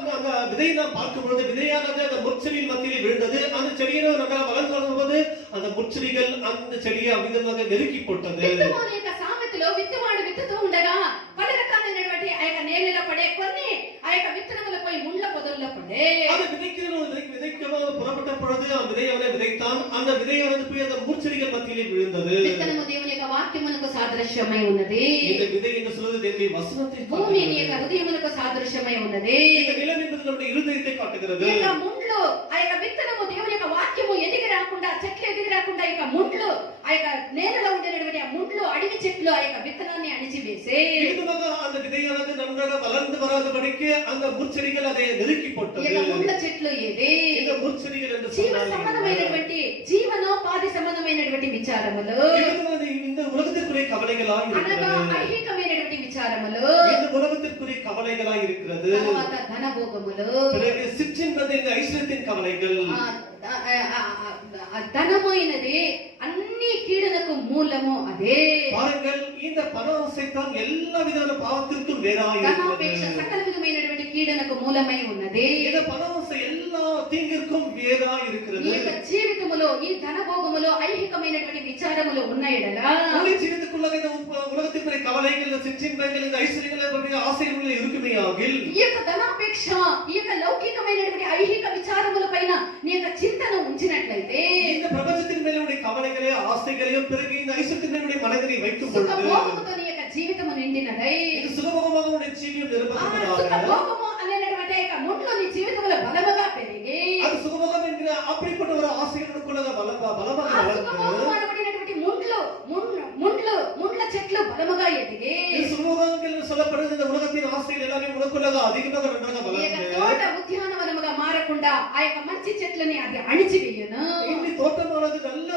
அந்த விதையை நாம் பார்க்கும் பொழுது விதையானது அந்த முற்செடியின் மத்தியில் விழுந்தது. அந்த செடியினர் நன்றாக வளர்ந்து வரும்போது அந்த முற்செடிகள் அந்த செடியை அவ்விதமாக நெருக்கி போட்டது. విత్తము అనే యొక్క సామెతలో విత్తువాడు విత్తుతూ ఉండగా పలు రకాలైనటువంటి ఆ యొక్క నేలలో పడే కొన్ని ఆ యొక్క విత్తనములు పోయి ముండ్ల పొదల్లో పడే. அது விதைக்கமாக புறப்பட்ட பொழுது அந்த விதையை விதைத்தான். அந்த விதையானது போய் அந்த முற்செடிகள் மத்தியிலே விழுந்தது. విత్తనము దేవుని యొక్క వాక్యమునకు సాదృశ్యమై ఉన్నది. இந்த விதை என்று சொல்வது தேவனுடைய வசனத்தை భూమి నీ యొక్క காட்டுகிறது. హృదయమునకు సాదృశ్యమై ఉన్నది. இந்த நிலம் என்பது நம்முடைய இருதயத்தை காட்டுகிறது. ఈ యొక్క ముండ్లు ఆ యొక్క విత్తనము దేవుని యొక్క వాక్యము ఎదిగి రాకుండా చెట్లు ఎదిగి రాకుండా ఈ యొక్క ముండ్లు ఆ యొక్క నేలలో ఉండేటువంటి ఆ ముండ్లు అడవి చెట్లు ఆ యొక్క విత్తనాన్ని అణిచివేసే. இதுவாக அந்த விதையானது நன்றாக வளர்ந்து வராதபடிக்கு அந்த முற்செடிகள் அதை நெருக்கி ఈ போட்டது. యొక్క ముండ్ల చెట్లు ఏది இந்த முற்செடிகள் என்று జీవ சொன்னால் సంబంధమైనటువంటి జీవనోపాధి సంబంధమైనటువంటి విచారములు இந்த உலகத்திற்குரிய கவலைகளாய் అనగా இருக்கிறது. ఐహికమైనటువంటి విచారములు இந்த உலகத்திற்குரிய கவலைகளாய் இருக்கிறது. తర్వాత ధనభోగములు பிறகு சிற்றின்பது இந்த ஐஸ்வர்யத்தின் கவலைகள். ధనమైనది అన్ని కీడులకు మూలము అదే. பாருங்கள் இந்த பண ஆசைத்தான் எல்லா விதமான பாவத்திற்கும் வேறாய் ధనాపేక్ష இருக்கிறது. సకల విధమైనటువంటి కీడునకు మూలమై ఉన్నది. இந்த பண ஆசை எல்லா தீங்கிற்கும் வேறாய் ఈ இருக்கிறது. యొక్క జీవితములో ఈ ధనభోగములో ఐహికమైనటువంటి విచారములు ఉన్న ఎడల உங்களுடைய ஜீவிதத்துக்குள்ளாக இந்த உலகத்திற்குரிய கவலைகள் இந்த சிற்றின்பங்கள் இந்த ஐஸ்வர்யங்கள் ஆசைகள் இருக்குமே ஆகில் ఈ యొక్క ధనాపేక్ష ఈ యొక్క లౌకికమైనటువంటి ఐహిక విచారముల పైన నీ యొక్క చింతన ఉంచినట్లయితే இந்த பிரபஞ்சத்தின் மேல உடைய கவலைகளே ஆசைகளையும் பிறகு இந்த ஐஸ்வர்யத்தின் மேல உடைய மனதினை வைக்கும் பொழுது సుఖభోగముతో నీ యొక్క జీవితము నిండినదై இது சுகபோகமாக உடைய ஜீவியம் ఆ நிரப்பப்படுவதாக సుఖభోగము అనేటువంటి యొక్క ముండ్లు నీ జీవితంలో బలముగా పెరిగి அது சுகபோகம் என்கிற அப்படிப்பட்ட ஒரு ஆசைகளுக்குள்ள பலமாக ఆ வளர்ந்து సుఖభోగము అనబడినటువంటి ముండ్ల చెట్లు బలముగా ఎదిగి இது சுகபோகங்கள் சொல்லப்படுது లేకుండా ఆ యొక్క మంచి చెట్లని అది అణిచివేయను. இப்படி தோட்டமானது நல்ல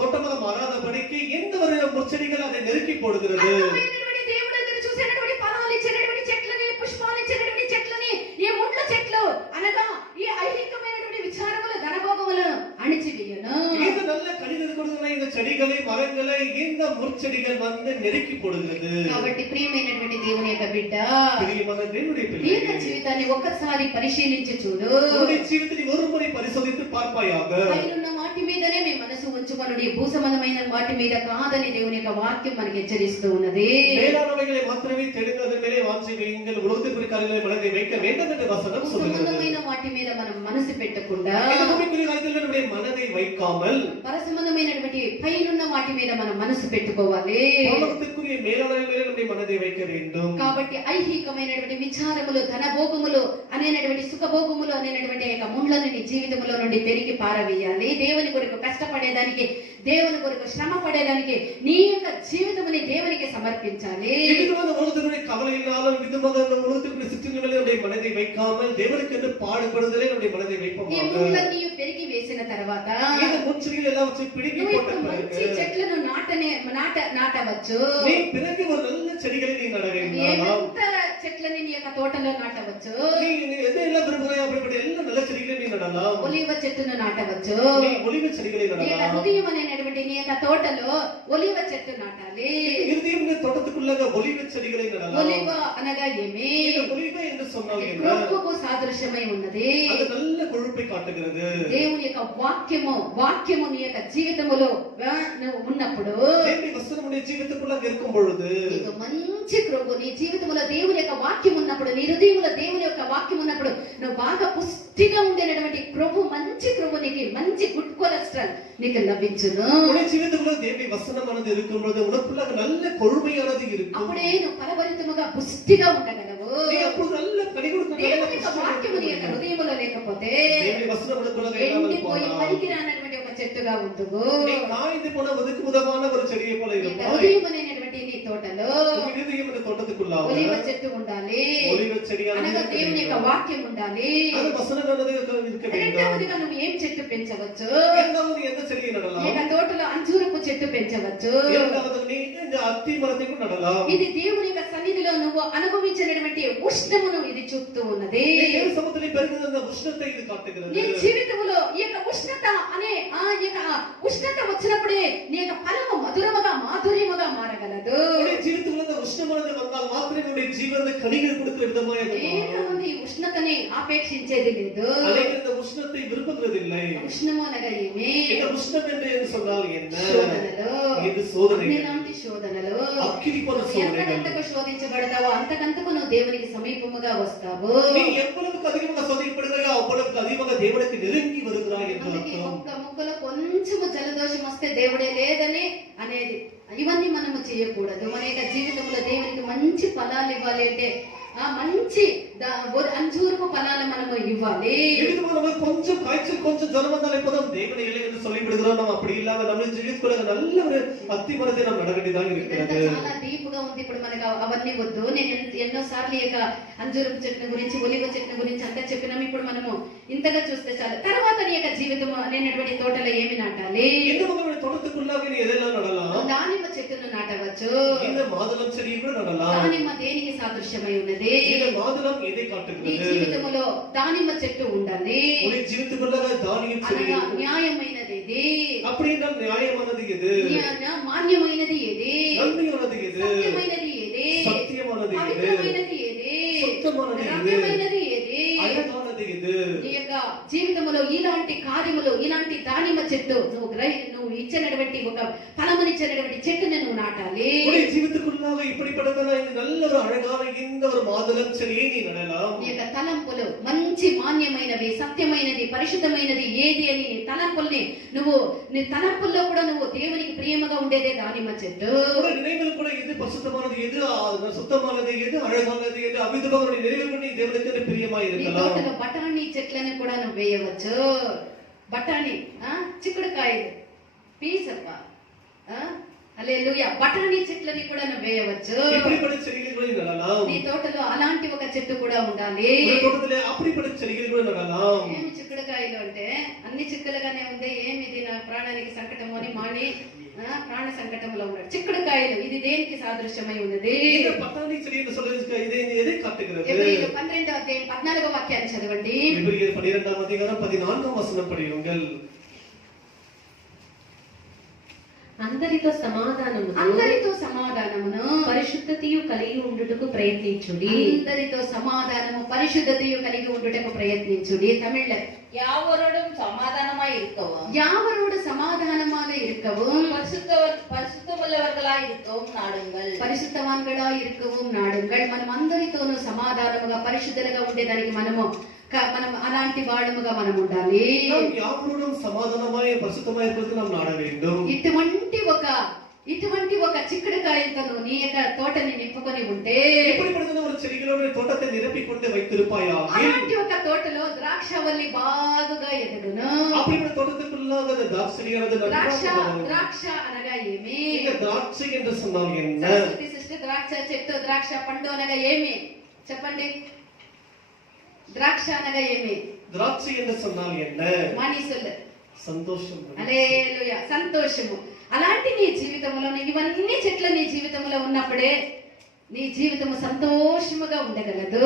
தோட்டமாக மாறாதபடிக்கு எந்த ஒரு முச்செடிகள் அதை நெருக்கி போடுகிறது. అందమైనటువంటి దేవుడు ఎదురు చూసేటటువంటి ఫలాలు ఇచ్చేటటువంటి చెట్లని, పుష్పాలు ఇచ్చేటటువంటి చెట్లని, ఈ ముళ్ళ చెట్లు అనగా ఈ ఐహికమైనటువంటి విచారములు, ధనభోగములను అణిచివేయను. இது நல்ல கனிதல் கொடுக்கிற இந்த செடிகளை, மரங்களை இந்த முற்செடிகள் வந்து நெருக்கி போடுகிறது. కాబట్టి ప్రియమైనటువంటి దేవుని యొక్క బిడ్డ, பிரியமான தேவனுடைய నీ பிள்ளைகளே, యొక్క జీవితాన్ని ఒక్కసారి పరిశీలించి చూడు. உன்னுடைய ஜீவிதத்தை ஒரு முறை பரிசோதித்து பார்ப்பாயாக. పైనున్న వాటి మీదనే మీ మనసు ఉంచుకొనుడి, భూసంబంధమైన వాటి మీద కాదని దేవుని యొక్క వాక్యం మనకి హెచ్చరిస్తూ ఉన్నది. மேலானவைகளை மாத்திரமே தெரிந்து அதன் மேலே வாஞ்சி வையுங்கள், உலகத்திற்குரிய காரியங்களை மனதை வைக்க வேண்டாம் என்ற வசனம் சொல்லுகிறது. సంబంధమైన వాటి మీద మనం మనసు పెట్టకుండా, இந்த பூமிக்குரிய காரியத்தில் நம்முடைய மனதை வைக்காமல் పరసంబంధమైనటువంటి పైనున్న వాటి మీద మనం మనసు పెట్టుకోవాలి. உலகத்திற்குரிய மேலானவை மேலே நம்முடைய மனதை வைக்க வேண்டும். కాబట్టి ఐహికమైనటువంటి విచారములు, ధనభోగములు అనేటువంటి సుఖభోగములు అనేటువంటి యొక్క ముండ్లను నీ జీవితంలో నుండి పెరిగి పారవేయాలి. దేవుని కొరకు కష్టపడేదానికి, దేవుని కొరకు శ్రమ పడేదానికి నీ యొక్క జీవితముని దేవునికి సమర్పించాలి. விதமான உலகத்தினுடைய கவலையினாலும் விதமான உலகத்திற்குரிய சிற்றின்பங்களில் நம்முடைய மனதை வைக்காமல் தேவனுக்கு என்று பாடுபடுதலே நம்முடைய மனதை ఈ வைப்போமாக. ముండ్లన్నీ పెరిగి వేసిన తర్వాత இந்த முச்செடிகள் எல்லாவற்றையும் பிடுங்கி నువ్వు போட்ட ఇప్పుడు మంచి பிறகு చెట్లను నాటవచ్చు. நீ பிறகு ஒரு நல்ல செடிகளை நீ நட வேண்டும். ఎంత చెట్లని నీ యొక్క తోటలో నాటవచ్చు. நீ எதையெல்லாம் விரும்புகிறாயோ அப்படிப்பட்ட எல்லா நல்ல செடிகளையும் நீ நடலாம். ఒలివ చెట్టును నాటవచ్చు. நீ ஒலிவ செடிகளை నీ యొక్క நடலாம். హృదయం అనేటువంటి నీ యొక్క తోటలో ఒలివ చెట్టు నాటాలి. இறுதியும் இந்த தோட்டத்துக்குள்ளாக ஒலிவ செடிகளை நடலாம். ఒలివ అనగా ఏమి? இந்த ஒலிவ என்று சொன்னால் என்ன? క్రొవ్వుకు సాదృశ్యమై ఉన్నది. அது நல்ல கொழுப்பை காட்டுகிறது. దేవుని యొక్క వాక్యము నీ యొక్క జీవితములో నువ్వు ఉన్నప్పుడు, தேவனுடைய வசனம் உன்னுடைய ஜீவிதத்துக்குள்ளாக இருக்கும் பொழுது నీకు మంచి క్రొవ్వు నీ జీవితంలో దేవుని యొక్క వాక్యం ఉన్నప్పుడు, నీ హృదయంలో దేవుని యొక్క వాక్యం ఉన్నప్పుడు నువ్వు బాగా పుష్టిగా ఉండేటటువంటి క్రొవ్వు, మంచి క్రొవ్వు, నీకు మంచి గుడ్ కొలెస్ట్రాల్ నీకు లభించును. உன்னுடைய ஜீவிதத்துக்குள்ள தேவனுடைய வசனமானது இருக்கும் பொழுது உனக்குள்ளாக நல்ல கொழுமையானது இருக்கும். అప్పుడే నువ్వు ఫలభరితముగా పుష్టిగా ఉండగలవు. நீ அப்பொழுது நல்ல கனி கொடுக்கும் దేవుని యొక్క వాక్యము నీ యొక్క హృదయంలో లేకపోతే தேவனுடைய வசனம் உனக்குள்ளாக இல்லாமல் ఎండిపోయి போனால் పనికి రానటువంటి ఒక చెట్టుగా ఉంటువు. நீ காய்ந்து போன ஒதுக்குமுதமான ஒரு செடியை போல నీ యొక్క இருப்பாய். హృదయం అనేటువంటి నీ తోటలో உன் இதயம் இந்த தோட்டத்துக்குள்ளாக ఒలివ చెట్టు ఉండాలి. ஒலிவ செடியானது అనగా இருக்க దేవుని యొక్క வேண்டும். వాక్యం ఉండాలి. அது வசனமானது இருக்க வேண்டும். రెండవదిగా నువ్వు ఏం చెట్టు పెంచవచ్చు? இரண்டாவது எந்த செடியை నీ நடலாம்? యొక్క తోటలో అంజూరపు చెట్టు పెంచవచ్చు. இரண்டாவது நீ இந்த அத்தி மரத்தை கூட நடலாம். ఇది దేవుని యొక్క సన్నిధిలో నువ్వు అనుభవించినటువంటి ఉష్ణమును ఇది చూపుతూ ఉన్నది. நீ தேவ சமூகத்தில் பெருகுகிற அந்த உஷ்ணத்தை இது నీ காட்டுகிறது. జీవితంలో ఈ యొక్క ఉష్ణత అనే ఆ యొక్క ఉష్ణత వచ్చినప్పుడే నీ యొక్క ఫలము మధురముగా, మాధుర్యముగా మారగలదు. உன்னுடைய ஜீவிதத்துக்குள்ள அந்த உஷ்ணமானது வந்தால் மாத்திரமே உன்னுடைய ஜீவனத்தை கனிகள் கொடுக்கிற விதமாய் அது மாறும். ఏకమంది ఈ ఉష్ణతని ఆపేక్షించేది లేదు. அநேகர் இந்த உஷ்ணத்தை விரும்புகிறதில்லை. ఉష్ణము అనగా ఏమి? இந்த உஷ்ணம் என்று சொன்னால் என்ன? శోధనలు. இது சோதனை. ఎలాంటి శోధనలు? అగ్ని పోల నువ్వు சோதனைகள். ఎంతకంతకు శోధించబడతావో అంతకంతకు నువ్వు దేవునికి సమీపముగా వస్తావు. நீ எவ்வளவுக்கு அதிகமாக சோதிக்கப்படுகிறாயோ அவ்வளவுக்கு அதிகமாக தேவனுக்கு நெருங்கி வருகிறாய் என்று అందుకే அர்த்தம். ఒక్క ముక్కలో కొంచెము జలదోషం వస్తే దేవుడే లేదని అనేది. ఇవన్నీ మనము చేయకూడదు. మన యొక్క జీవితంలో దేవునికి మంచి ఫలాలు ఇవ్వాలి అంటే ఆ మంచి అంజూరపు ఫలాలు మనము ఇవ్వాలి. எதுக்கு நம்ம கொஞ்சம் காய்ச்சல் கொஞ்சம் ஜனம் வந்தாலே போதும் தேவனை இல்லை என்று சொல்லி விடுகிறோம். நம்ம அப்படி இல்லாம நம்ம ஜீவிதத்துக்குள்ள நல்ல ஒரு அத்தி மரத்தை நாம் நட வேண்டியதாக ఇదంతా இருக்கிறது. చాలా డీప్ గా ఉంది. ఇప్పుడు మనకు అవన్నీ వద్దు. నేను ఎన్నో సార్లు ఈ యొక్క అంజూరపు చెట్టు గురించి, ఒలివ చెట్టు గురించి అంతా చెప్పినాము. ఇప్పుడు మనము ఇంతగా చూస్తే చాలు. తర్వాత నీ యొక్క జీవితం అనేటువంటి తోటలో ఏమి నాటాలి? இன்னும் நம்மளுடைய தோட்டத்துக்குள்ளாக நீ எதெல்லாம் நடலாம்? దానిమ్మ చెట్టును నాటవచ్చు. இந்த மாதுளம் செடியை கூட நடலாம். దానిమ్మ దేనికి సాదృశ్యమై ఉన్నది? இந்த மாதுளம் எதை నీ காட்டுகிறது? జీవితంలో దానిమ్మ చెట్టు ఉండాలి. உன்னுடைய ஜீவிதத்துக்குள்ளாக தானியம் செடி అనగా న్యాయమైనది ఏది? அப்படி என்றால் நியாயமானது எது? మాన్యమైనది ఏది? நன்மையானது எது? సత్యమైనది ఏది? சத்தியமானது எது? పవిత్రమైనది ఏది? சுத்தமானது எது? రమ్యమైనది ఏది? அழகானது எது? నీ యొక్క జీవితంలో ఇలాంటి కార్యములు, ఇలాంటి దానిమ్మ చెట్టు నువ్వు ఇచ్చినటువంటి ఒక ఫలమునిచ్చినటువంటి చెట్టుని నువ్వు నాటాలి. உன்னுடைய ஜீவிதத்துக்குள்ளாக இப்படிப்பட்டதான இந்த நல்ல ஒரு அழகான இந்த ஒரு மாதுளம் செடியை நீ நடலாம். నీ యొక్క తలంపులు మంచి మాన్యమైనవి, సత్యమైనది, పరిశుద్ధమైనది ఏది అని నీ తలంపుల్ని నీ తలంపుల్లో కూడా నువ్వు దేవునికి ప్రియముగా ఉండేదే దానిమ్మ చెట్టు. உன்னுடைய நினைவில் கூட எது பரிசுத்தமானது எது சுத்தமானது எது அழகானது எது அவிதமாக நினைவில் நீ தேவனுக்கு பிரியமாய் నీ இருக்கலாம். తోటలో బఠానీ చెట్లను కూడా నువ్వు వేయవచ్చు. బఠానీ, చిక్కుడుకాయలు, పీసప్ప, హల్లెలూయా. బఠానీ చెట్లని కూడా నువ్వు వేయవచ్చు. இப்படிப்பட்ட செடிகளை கூட நடலாம். నీ తోటలో అలాంటి ఒక చెట్టు కూడా ఉండాలి. உங்க தோட்டத்திலே அப்படிப்பட்ட செடிகளை கூட நடலாம். ఏమి చిక్కుడుకాయలు అంటే అన్ని చిక్కులుగానే ఉంది, ఏమి ఇది నా ప్రాణానికి సంకటము అని మాని ప్రాణ సంకటంలో ఉన్నాడు. చిక్కుడుకాయలు ఇది దేనికి సాదృశ్యమై ఉన్నది? இந்த பட்டாணி செடி என்று சொல்றது இது எதை காட்டுகிறது? ఎబ్రీయులు 12వ అధ్యాయం 14వ వాక్యాన్ని చదవండి. எபிரேயர் 12వ அதிகாரம் 14వ వచనం படியுங்கள். అందరితో సమాధానమును అందరితో సమాధానమును పరిశుద్ధతయు కలిగి ఉండుటకు ప్రయత్నించుడి. అందరితో సమాధానము పరిశుద్ధతయు కలిగి ఉండుటకు ప్రయత్నించుడి. తమిళ్ల யாவரோடும் சமாதானமாய் இருக்கவும் யாவரோடு சமாதானமாக இருக்கவும் பரிசுத்தமுள்ளவர்களாய் இருக்கவும் நாடுங்கள். పరిశుద్ధవాన్గళాయి இருக்கவும் నాడుంగల్. మనం అందరితోనూ సమాధానముగా పరిశుద్ధులుగా ఉండేదానికి మనం అలాంటి వాళ్ళముగా మనం ఉండాలి. நாம் யாவரோடும் சமாதானமாய் பரிசுத்தமாய் இருப்பதற்கு நாம் நாட வேண்டும். ఇటువంటి ఒక చిక్కుడుకాయలతో నీ యొక్క తోటని నింపుకొని ఉంటే, இப்படிப்பட்ட ஒரு செடிகளோட தோட்டத்தை நிரப்பிக் கொண்டு வைத்திருப்பாயா? అలాంటి ఒక తోటలో ద్రాక్షవల్లి బాగుగా ఎదుగును. அப்படிப்பட்ட தோட்டத்துக்குள்ளாக அந்த திராட்சையானது ద్రాక్ష అనగా ఏమి? இந்த திராட்சை என்று சொன்னால் என்ன? సరస్వతి సిస్టర్ ద్రాక్ష చెట్టు, ద్రాక్ష పండు అనగా ఏమి చెప్పండి? ద్రాక్ష అనగా ఏమి? திராட்சை என்று சொன்னால் என்ன? మాని సొల్లు. సంతోషం. హల్లెలూయా. సంతోషము. అలాంటి నీ జీవితంలో ఇవన్నీ చెట్లు నీ జీవితంలో ఉన్నప్పుడే నీ జీవితము సంతోషముగా ఉండగలదు.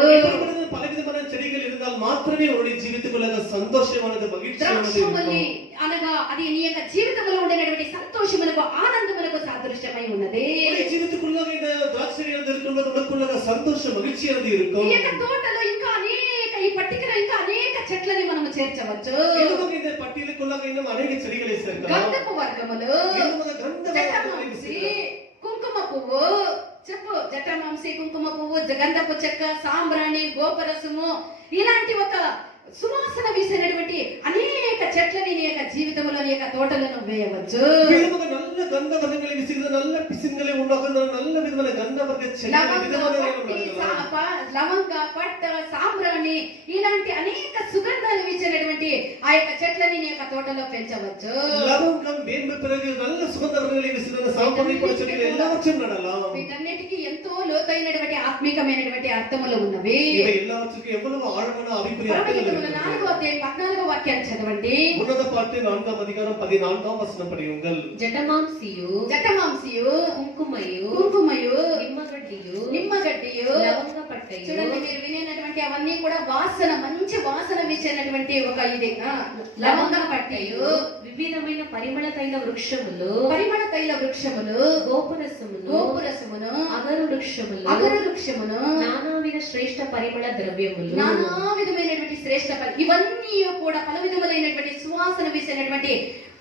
పలవిధమైన చెడిகள் இருந்தால் మాత్రమే உன்னுடைய జీవితములో సంతోషమైనది మగిழ்చియానది ద్రాక్షవల్లి అనగా అది నీ యొక్క జీవితంలో ఉండేటువంటి సంతోషమునకు ఆనందమునకు సాదృశ్యమై ఉన్నది. నీ జీవితకుల్లో இந்த ద్రాక్షையானது இருக்கும்போது உனக்குள்ள సంతోషం మగిழ்చియానది இருக்கும். ఈ యొక్క తోటలో ఇంకా ఈ పట్టికలో ఇంకా అనేక చెట్లని మనము చేర్చవచ్చు. இந்த పట్టికలో இன்னும் అనేక చెడిகளை சேர்க்கலாம். గంధపు వర్గములు, జటమాంసి, కుంకుమ పువ్వు, చెప్పు జటమాంసి, కుంకుమ పువ్వు, గంధపు చెక్క, సాంబ్రాణి, గోపరసము, ఇలాంటి ఒక సువాసన వీసినటువంటి అనేక చెట్లని నీ యొక్క జీవితంలో నీ యొక్క తోటలను వేయవచ్చు. நல்ல கந்த வர்க்கங்களை விசிக்கிற நல்ல பிசின்களை உண்டாக்குற நல்ல விதமான கந்த வர்க்க లవంగ, పట్ట, సాంబ్రాణి ఇలాంటి అనేక సుగంధాలు వీచినటువంటి ఆ యొక్క చెట్లని నీ యొక్క తోటలో పెంచవచ్చు. లవంగం, వేంబు, பிறகு நல்ல சுகந்த வர்க்கங்களை விசிக்கிற சாம்பிராணி போன்ற చెట్లు எல்லாவற்றையும் நடலாம். వీటన్నిటికీ ఎంతో లోతైనటువంటి ఆత్మీకమైనటువంటి అర్థములు ఉన్నవి. ఇవి எல்லாவற்றுக்கும் ఎவ்வளவு ఆழమైన అభిప్రాయం. 4వ అధ్యాయం 14వ వాక్యాన్ని చదవండి. ఉన్నత పాఠం 4వ అధికారం 14వ వచనం படியுங்கள். జటమాంసియు కుంకుమయు నిమ్మగడ్డియు లవంగ పట్టయు. చూడండి, మీరు వినేటువంటి అవన్నీ కూడా వాసన, మంచి వాసన వీచేటువంటి ఒక ఇది లవంగ పట్టయు, వివిధమైన పరిమళ తైల వృక్షములు, గోపురసమును, అగరు వృక్షములు, నానావిధ శ్రేష్ఠ పరిమళ ద్రవ్యములు, నానా విధమైనటువంటి శ్రేష్ఠ ఇవన్నీ కూడా పలు విధములైనటువంటి సువాసన వీసేటువంటి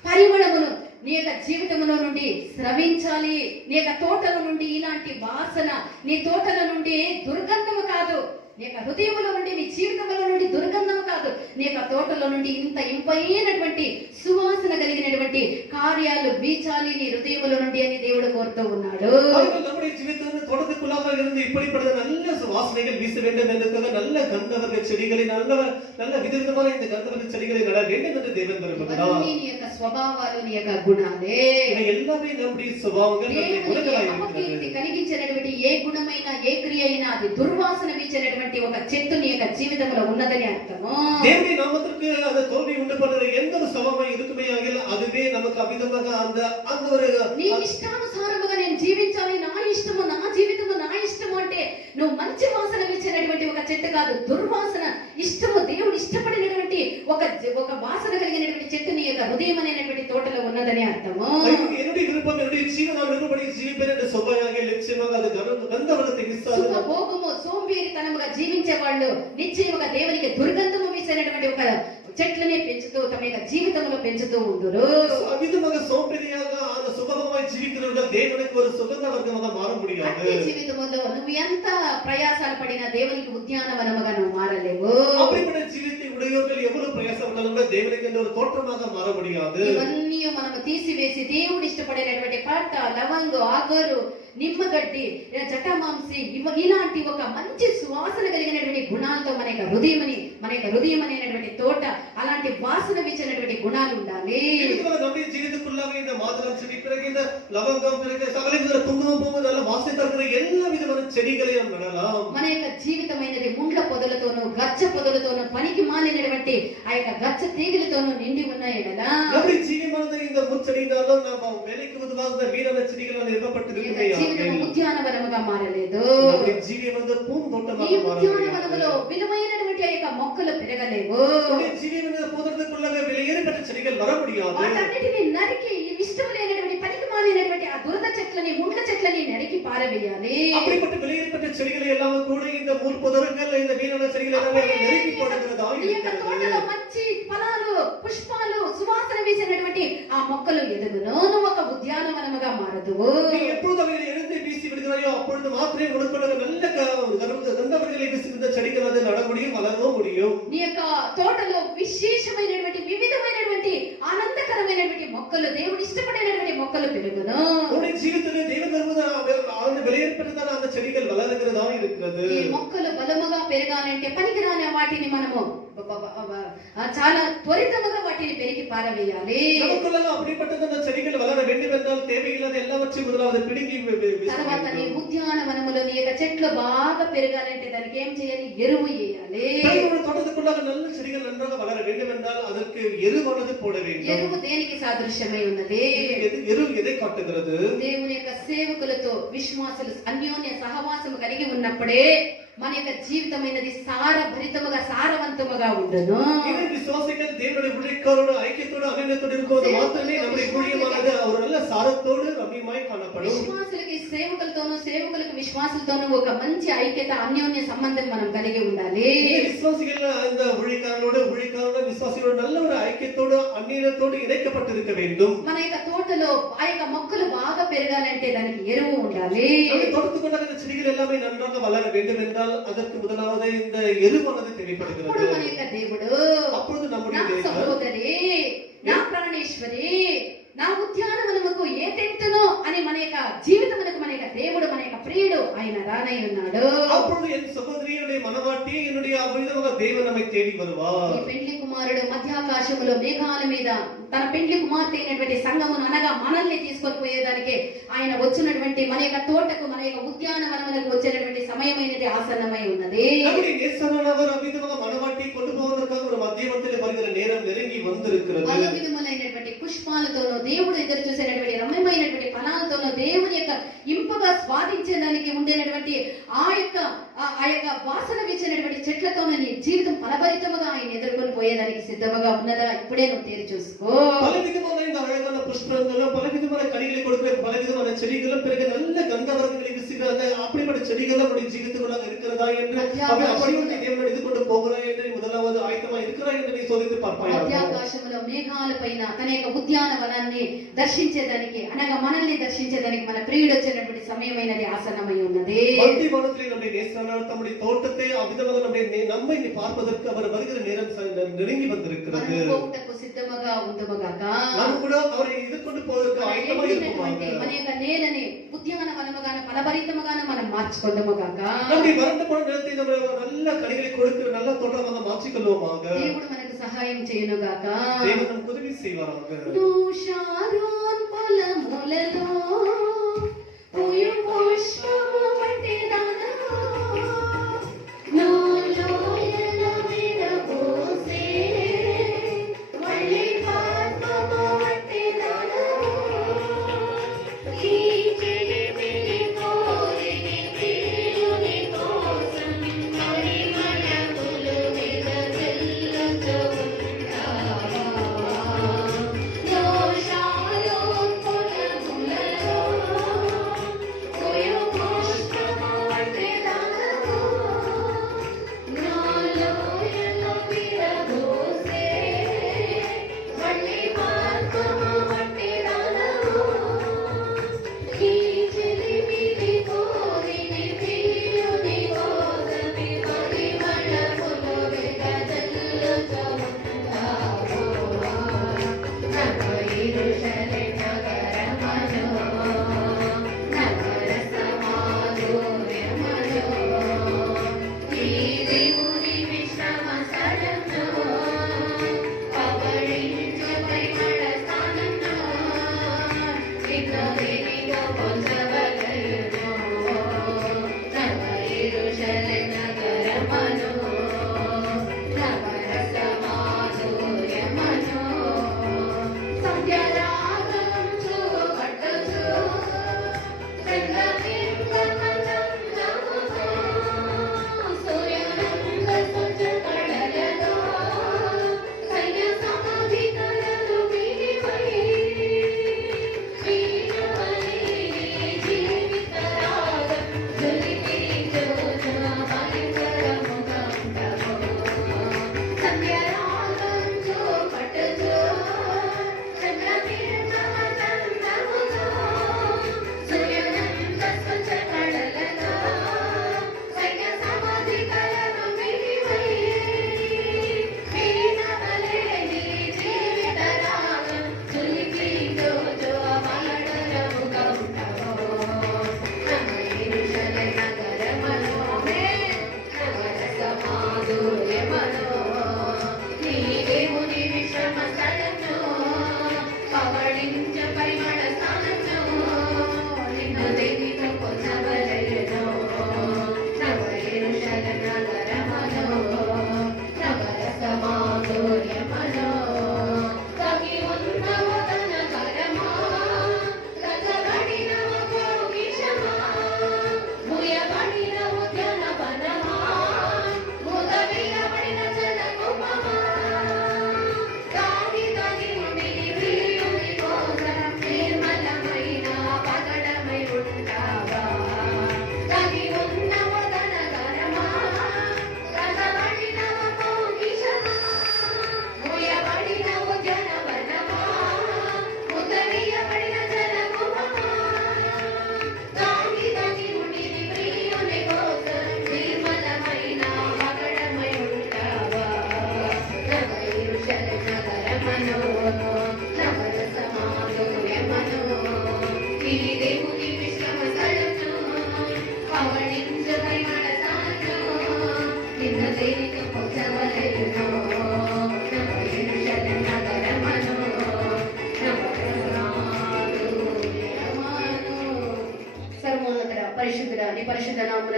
పరిమళమును నీ యొక్క జీవితంలో నుండి స్రవించాలి. నీ యొక్క తోటల నుండి ఇలాంటి వాసన, నీ తోటల నుండి దుర్గంధము కాదు, నీ యొక్క హృదయంలో నుండి, నీ జీవితంలో నుండి దుర్గంధము కాదు, నీ యొక్క తోటలో నుండి ఇంత ఇంపైనటువంటి సువాసన కలిగినటువంటి కార్యాలు వీచాలి నీ హృదయంలో నుండి అని దేవుడు కోరుతూ ఉన్నాడు. நம்முடைய ஜீவிதத்தில் தோட்டத்துக்குள்ளாக இருந்து இப்படிப்பட்ட நல்ல வாசனைகள் வீச வேண்டும் என்பதற்காக நல்ல கந்தவர்க்க செடிகளை நல்ல விதவிதமான இந்த கந்தவர்க்க செடிகளை நட வேண்டும் என்று தேவன் விரும்புகிறார். నీ యొక్క స్వభావాలు, నీ యొక్క గుణాలే எல்லாமே நம்முடைய சுபாவங்கள், நம்முடைய குணங்களாய் இருக்கிறது. కలిగించినటువంటి ఏ గుణమైన ఏ క్రియ అయినా అది దుర్వాసన వీచినటువంటి ఒక చెట్టు నీ యొక్క జీవితంలో ఉన్నదని అర్థము. தேவனுடைய நாமத்திற்கு அந்த தோல்வி உண்டு பண்ணுற எந்த ஒரு சுபாவம் இருக்குமே ஆகில் அதுவே நமக்கு அவிதமாக அந்த ஒரு నీ ఇష్టానుసారముగా నేను జీవించాలి, నా ఇష్టము, నా జీవితము, నా ఇష్టము అంటే నువ్వు మంచి వాసన వీచినటువంటి ఒక చెట్టు కాదు, దుర్వాసన ఇష్టము, దేవుడు ఇష్టపడినటువంటి ఒక వాసన కలిగినటువంటి చెట్టు నీ యొక్క హృదయం అనేటువంటి తోటలో ఉన్నదని అర్థము. என்னுடைய விருப்பம், என்னுடைய ஜீவன் விருப்பப்படி ஜீவிப்பேன் என்ற சுபாயாக லட்சியமாக அது கந்தவர்க்கத்தை விசாரி భోగము, సోంబేరితనముగా జీవించే వాళ్ళు నిశ్చయముగా దేవునికి దుర్గంధము వీసినటువంటి ఒక చెట్లనే పెంచుతూ తమ యొక్క జీవితంలో పెంచుతూ ఉండురు. అవిధமாக సోంబేరిயாக அந்த சுகமாய் ஜீவிக்கிறவர்கள் தேவனுக்கு ஒரு சுகந்த வர்க்கமாக மாற முடியாது. జీవితంలో నువ్వు ఎంత ప్రయాసాలు పడినా దేవునికి ఉద్యానవనముగా నువ్వు మారలేవు. அப்படிப்பட்ட జీవిత உடையவர்கள் எவ்வளவு பிரயாசப்பட்டாலும் கூட தேவனுக்கு ஒரு தோற்றமாக மாற முடியாது. ఇవన్నీ మనము తీసివేసి దేవుడు ఇష్టపడేటటువంటి పట్ట, లవంగ, ఆగరు, నిమ్మగడ్డి, జటమాంసి ఇలాంటి ఒక మంచి సువాసన కలిగినటువంటి గుణాలతో మన యొక్క హృదయమని మన యొక్క హృదయం అనేటువంటి తోట అలాంటి వాసన వీచినటువంటి గుణాలు ఉండాలి. இதுக்கு நம்முடைய ஜீவிதத்துக்குள்ளாக இந்த மாதுளம் செடி, பிறகு இந்த லவங்கம், பிறகு சகல வித குங்குமம் பூவு நல்ல வாசனை தருகிற எல்லா விதமான செடிகளை நாம் நடலாம். మన యొక్క జీవితమైనది ముండ్ల పొదలతోనూ గచ్చ పొదలతోనూ పనికి మాలినటువంటి ఆ యొక్క గచ్చ తీగలతోనూ నిండి ఉన్న ఎడల நம்முடைய ஜீவியமானது இந்த முச்செடினாலும் நாம் வேலைக்கு உதவாத வீரான செடிகளால் நிரப்பப்பட்டிருக்கிறதையாக జీవితం ఉద్యానవనముగా మారలేదు. நம்முடைய ஜீவியம் வந்து ఈ பூந்தோட்டமாக ఉద్యానవనములో மாறவில்லை. విలువైనటువంటి ఆ యొక్క మొక్కలు పెరగలేవు. நம்முடைய ஜீவியம் இந்த பூந்தோட்டத்துக்குள்ளாக வெளியேறப்பட்ட செடிகள் வர முடியாது. వాటన్నిటిని నరికి ఇష్టం లేనటువంటి పనికి మాలినటువంటి ఆ దురద చెట్లని ముండ్ల చెట్లని నరికి పారవేయాలి. அப்படிப்பட்ட வெளியேறப்பட்ட செடிகளை எல்லாம் கூட இந்த முள் புதர்கள், இந்த வீரான செடிகள் எல்லாமே நெருக்கி போடுகிறதா ఈ యొక్క తోటలో మంచి ఫలాలు పుష్పాలు సువాసన వీసినటువంటి ఆ మొక్కలు ఎదుగును. నువ్వు ఒక ఉద్యానవనముగా మారదువు. நீ எப்பொழுது அவைகளை எழுந்து வீசி விடுகிறாயோ அப்பொழுது மாத்திரமே உனக்குள்ள நல்ல கந்தவர்களை வீசுகின்ற செடிகள் அது நட முடியும், வளரவும் முடியும். నీ యొక్క తోటలో విశేషమైనటువంటి వివిధమైనటువంటి ఆనందకరమైనటువంటి మొక్కలు దేవుడు ఇష్టపడినటువంటి మొక్కలు పెరుగును. உன்னுடைய ஜீவிதத்திலே தேவன் வருவதான வெளியேற்பட்டதான அந்த செடிகள் வளருகிறதா இருக்கிறது. ఈ మొక్కలు బలముగా పెరగాలంటే పనికిరాని వాటిని మనము చాలా త్వరితముగా వాటిని పెరిగి పారవేయాలి. நமக்குள்ள அப்படிப்பட்டதான செடிகள் வளர வேண்டும் என்றால் தேவையில்லாத எல்லாவற்றையும் முதலாவது பிடுங்கி తర్వాత నీ ఉద్యానవనములో నీ యొక్క చెట్లు బాగా పెరగాలంటే దానికి ఏం చేయాలి? ఎరువు వేయాలి. தோட்டத்துக்குள்ளாக நல்ல செடிகள் நன்றாக வளர வேண்டும் என்றால் அதற்கு எருவானது போட வேண்டும். ఎరువు దేనికి సాదృశ్యమై ఉన్నది? எரு எதை காட்டுகிறது? దేవుని యొక్క సేవకులతో విశ్వాసులు అన్యోన్య సహవాసము కలిగి ఉన్నప్పుడే మన యొక్క జీవితమైనది సారభరితముగా సారవంతముగా ఉండును. இது விசுவாசிகள் தேவனுடைய ஊழியக்காரோடு ஐக்கியத்தோடு அன்யோன்யத்தோடு இருக்கும்போது மாத்திரமே நம்முடைய ஊழியமானது ஒரு நல்ல சாரத்தோடு ரம்மியமாய் காணப்படும். విశ్వాసులకి సేవకులతోనూ సేవకులకు విశ్వాసులతోనూ ఒక మంచి ఐక్యత అన్యోన్య సంబంధం మనం కలిగి ఉండాలి. விசுவாசிகள் இந்த ஊழியக்காரனோடு விசுவாசிகளோடு நல்ல ஒரு ஐக்கியத்தோடு அந்நியத்தோடு இணைக்கப்பட்டிருக்க வேண்டும். మన యొక్క తోటలో ఆ యొక్క మొక్కలు బాగా పెరగాలంటే దానికి ఎరువు ఉండాలి. தோட்டத்துக்குள்ளாக இந்த செடிகள் எல்லாமே நன்றாக வளர வேண்டும் என்றால் அதற்கு முதலாவது இந்த எருவானது தேவைப்படுகிறது. అప్పుడు మన యొక్క దేవుడు அப்பொழுது நம்முடைய నా தேவன் సహోదరి నా ప్రాణేశ్వరి నా ఉద్యానవనముకు ఏ తెంతునో అని మన యొక్క జీవితమునకు మన యొక్క దేవుడు మన యొక్క ప్రియుడు ఆయన రానై ఉన్నాడు. அப்பொழுது என் சகோதரி, என்னுடைய மனவாட்டி, என்னுடைய அவ்விதமாக தேவன் நம்மை தேடி வருவார். ఈ పెండ్లి కుమారుడు మధ్యాకాశములో మేఘాల మీద తన పెండ్లి కుమార్తె అయినటువంటి సంఘమును అనగా మనల్ని తీసుకొని పోయేదానికి ఆయన వచ్చినటువంటి మన యొక్క తోటకు మన యొక్క ఉద్యానవనములకు వచ్చేటటువంటి సమయమైనది ఆసన్నమై ఉన్నది. நம்முடைய நேசமானவர் அவ்விதமாக மனவாட்டி கொண்டு போவதற்காக ஒரு மத்தியமத்திலே வருகிற நேரம் நெருங்கி வந்திருக்கிறது. పలు విధములైనటువంటి పుష్పాలతోనూ దేవుడు ఎదురు చూసేటటువంటి రమ్యమైనటువంటి ఫలాలతోనూ దేవుని యొక్క ఇంపుగా స్వాదించడానికి ఉండేటటువంటి ఆ యొక్క వాసన వీచినటువంటి చెట్లతోనూ నీ జీవితం ఫలభరితముగా ఆయన ఎదుర్కొని పోయేదానికి సిద్ధముగా ఉన్నదా? ఇప్పుడే నువ్వు తేరి చూసుకో. பலவிதமான இந்த அழகான புஷ்பங்களும் பலவிதமான கனிகளை கொடுக்கிற பலவிதமான செடிகளும் பிறகு நல்ல கந்தவர்களை விசுகிற அந்த அப்படிப்பட்ட செடிகளும் நம்முடைய ஜீவிதத்துக்குள்ளாக இருக்கிறதா என்று அப்படியே தேவன் இது கொண்டு போகிறாய் என்று முதலாவது ஆயத்தமா இருக்கிறாய் என்று நீ சோதித்து பார்ப்பாய். మధ్యాకాశములో మేఘాల పైన తన యొక్క ఉద్యానవనాన్ని దర్శించేదానికి అనగా మనల్ని దర్శించేదానికి మన ప్రియుడు వచ్చినటువంటి సమయమైనది ఆసన్నమై ఉన్నది. மத்தியமானத்திலே நம்முடைய நேசனார் தம்முடைய தோட்டத்தை அவ்விதமாக நம்மை பார்ப்பதற்கு அவர் வருகிற நேரம் நெருங்கி வந்திருக்கிறது. పోవుటకు సిద్ధముగా ఉందుముగాక. நாம் கூட அவரை இது கொண்டு போவதற்கு ஆயத்தமாக இருப்போமாக. మన యొక్క నేలని ఉద్యానవనముగాను ఫలభరితముగాను మనం మార్చుకుందుముగాక. நம்முடைய வறண்ட போன நிலத்தை நம்ம நல்ல கனிகளை கொடுத்து நல்ல தோட்டமாக மாற்றிக்கொள்வோமாக. దేవుడు మనకు సహాయం చేయునుగాక. தேவன் நமக்கு உதவி செய்வாராக. తుషారోన్ పొలములలో పూయు పుష్పము వంటి దానము లోయల విరబోసే మళ్ళీ పద్మము వంటి దానము ఈ చిలిపిలి కోరిని ప్రియుని కోసం పరిమళములు వెదజల్లుతూ ఉంటావా? దోషాలోన్ పొలములలో పూయు పుష్పము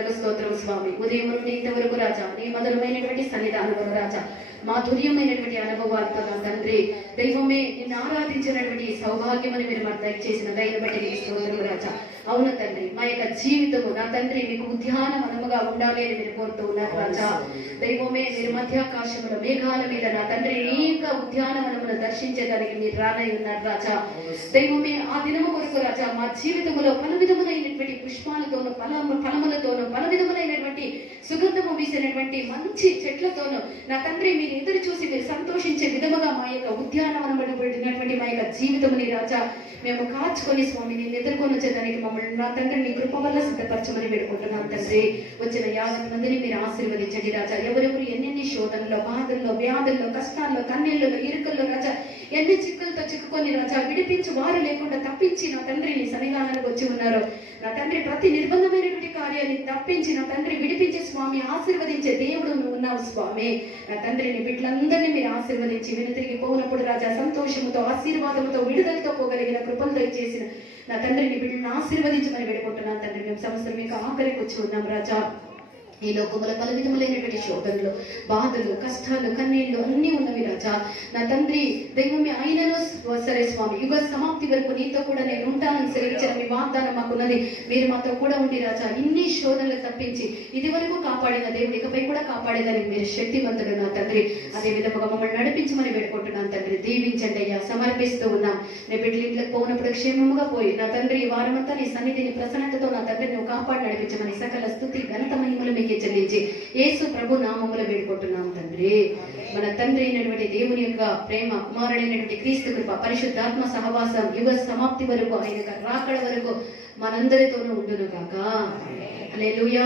వందనాలకు స్తోత్రం స్వామి. ఉదయం నుండి ఇంతవరకు రాజా నీ మధురమైనటువంటి సన్నిధానంలో రాజా మాధుర్యమైనటువంటి అనుభవాలతో నా తండ్రి దైవమే నిన్ను ఆరాధించినటువంటి సౌభాగ్యమని మీరు మాకు దయచేసిన దయను బట్టి నీకు స్తోత్రం రాజా. అవును తండ్రి, మా యొక్క జీవితము నా తండ్రి మీకు ఉద్యానవనముగా ఉండాలి అని మీరు కోరుతూ ఉన్నారు రాజా. దైవమే మీరు మధ్యాకాశముల మేఘాల మీద నా తండ్రి నీ యొక్క ఉద్యానవనమును దర్శించేదానికి మీరు రానై ఉన్నారు రాజా. దైవమే ఆ దినము కొరకు రాజా మా జీవితములో పలు విధములైనటువంటి పుష్పాలతోనూ ఫలములతోనూ పలు విధములైనటువంటి సుగంధము వీసినటువంటి మంచి చెట్లతోనూ నా తండ్రి మీరు ఎదురు చూసి మీరు సంతోషించే విధముగా మా యొక్క ఉద్యానవనబడినటువంటి మా యొక్క జీవితముని రాజా మేము కాచుకొని స్వామి నేను ఎదుర్కొని వచ్చేదానికి మమ్మల్ని నా తండ్రి నీ కృప వల్ల సిద్ధపరచమని వేడుకుంటున్నాం తండ్రి. వచ్చిన 50 మందిని మీరు ఆశీర్వదించండి రాజా. ఎవరెవరు ఎన్నెన్ని శోధనలో, బాధల్లో, వ్యాధుల్లో, కష్టాల్లో, కన్నీళ్ళలో, ఇరుకల్లో రాజా ఎన్ని చిక్కులతో చిక్కుకొని రాజా విడిపించి వారు లేకుండా తప్పించి నా తండ్రి నీ సన్నిధానానికి వచ్చి ఉన్నారు. నా తండ్రి ప్రతి నిర్బంధమైనటువంటి కార్యాన్ని తప్పించి నా తండ్రి విడిపించే స్వామి ఆశీర్వదించే దేవుడు నువ్వు ఉన్నావు స్వామి. నా తండ్రి నీ బిడ్డలందరినీ మీరు ఆశీర్వదించి విను తిరిగి పోయినప్పుడు రాజా సంతోషముతో ఆశీర్వాదంతో విడుదలతో పోగలిగిన కృపలు దయచేసిన నా తండ్రి నీ బిడ్డలను ఆశీర్వదించమని వేడుకుంటున్నాను తండ్రి. మేము సంవత్సరం మీకు ఆఖరికి వచ్చి ఉన్నాం రాజా. ఈ లోకముల పలు విధములైనటువంటి శోధనలు, బాధలు, కష్టాలు, కన్నీళ్లు అన్నీ ఉన్నవి రాజా. నా తండ్రి దైవమే అయినను సరే స్వామి యుగ సమాప్తి వరకు నీతో కూడా నేను ఉంటానని సెలవించిన మీ వాగ్దానం మాకున్నది. మీరు మాతో కూడా ఉండి రాజా ఇన్ని శోధనలు తప్పించి ఇది వరకు కాపాడిన దేవుడు ఇకపై కూడా కాపాడేదానికి మీరు శక్తివంతుడు నా తండ్రి. అదే విధముగా మమ్మల్ని నడిపించమని వేడుకుంటున్నాను తండ్రి. దీవించండి అయ్యా, సమర్పిస్తూ ఉన్నాం. నీ బిడ్డలు ఇంట్లోకి పోయినప్పుడు క్షేమముగా పోయి నా తండ్రి ఈ వారమంతా నీ సన్నిధిని ప్రసన్నతతో నా తండ్రి నువ్వు కాపాడి నడిపించమని సకల స్తుతి ఘనత మహిమలు మీకు చెల్లించి యేసు ప్రభు నామములో వేడుకుంటున్నాం తండ్రి. మన తండ్రి అయినటువంటి దేవుని యొక్క ప్రేమ, కుమారుడైనటువంటి క్రీస్తు కృప, పరిశుద్ధాత్మ సహవాసం యుగ సమాప్తి వరకు ఆయన రాకడ వరకు మనందరితోనూ ఉండును గాక. హల్లెలూయా.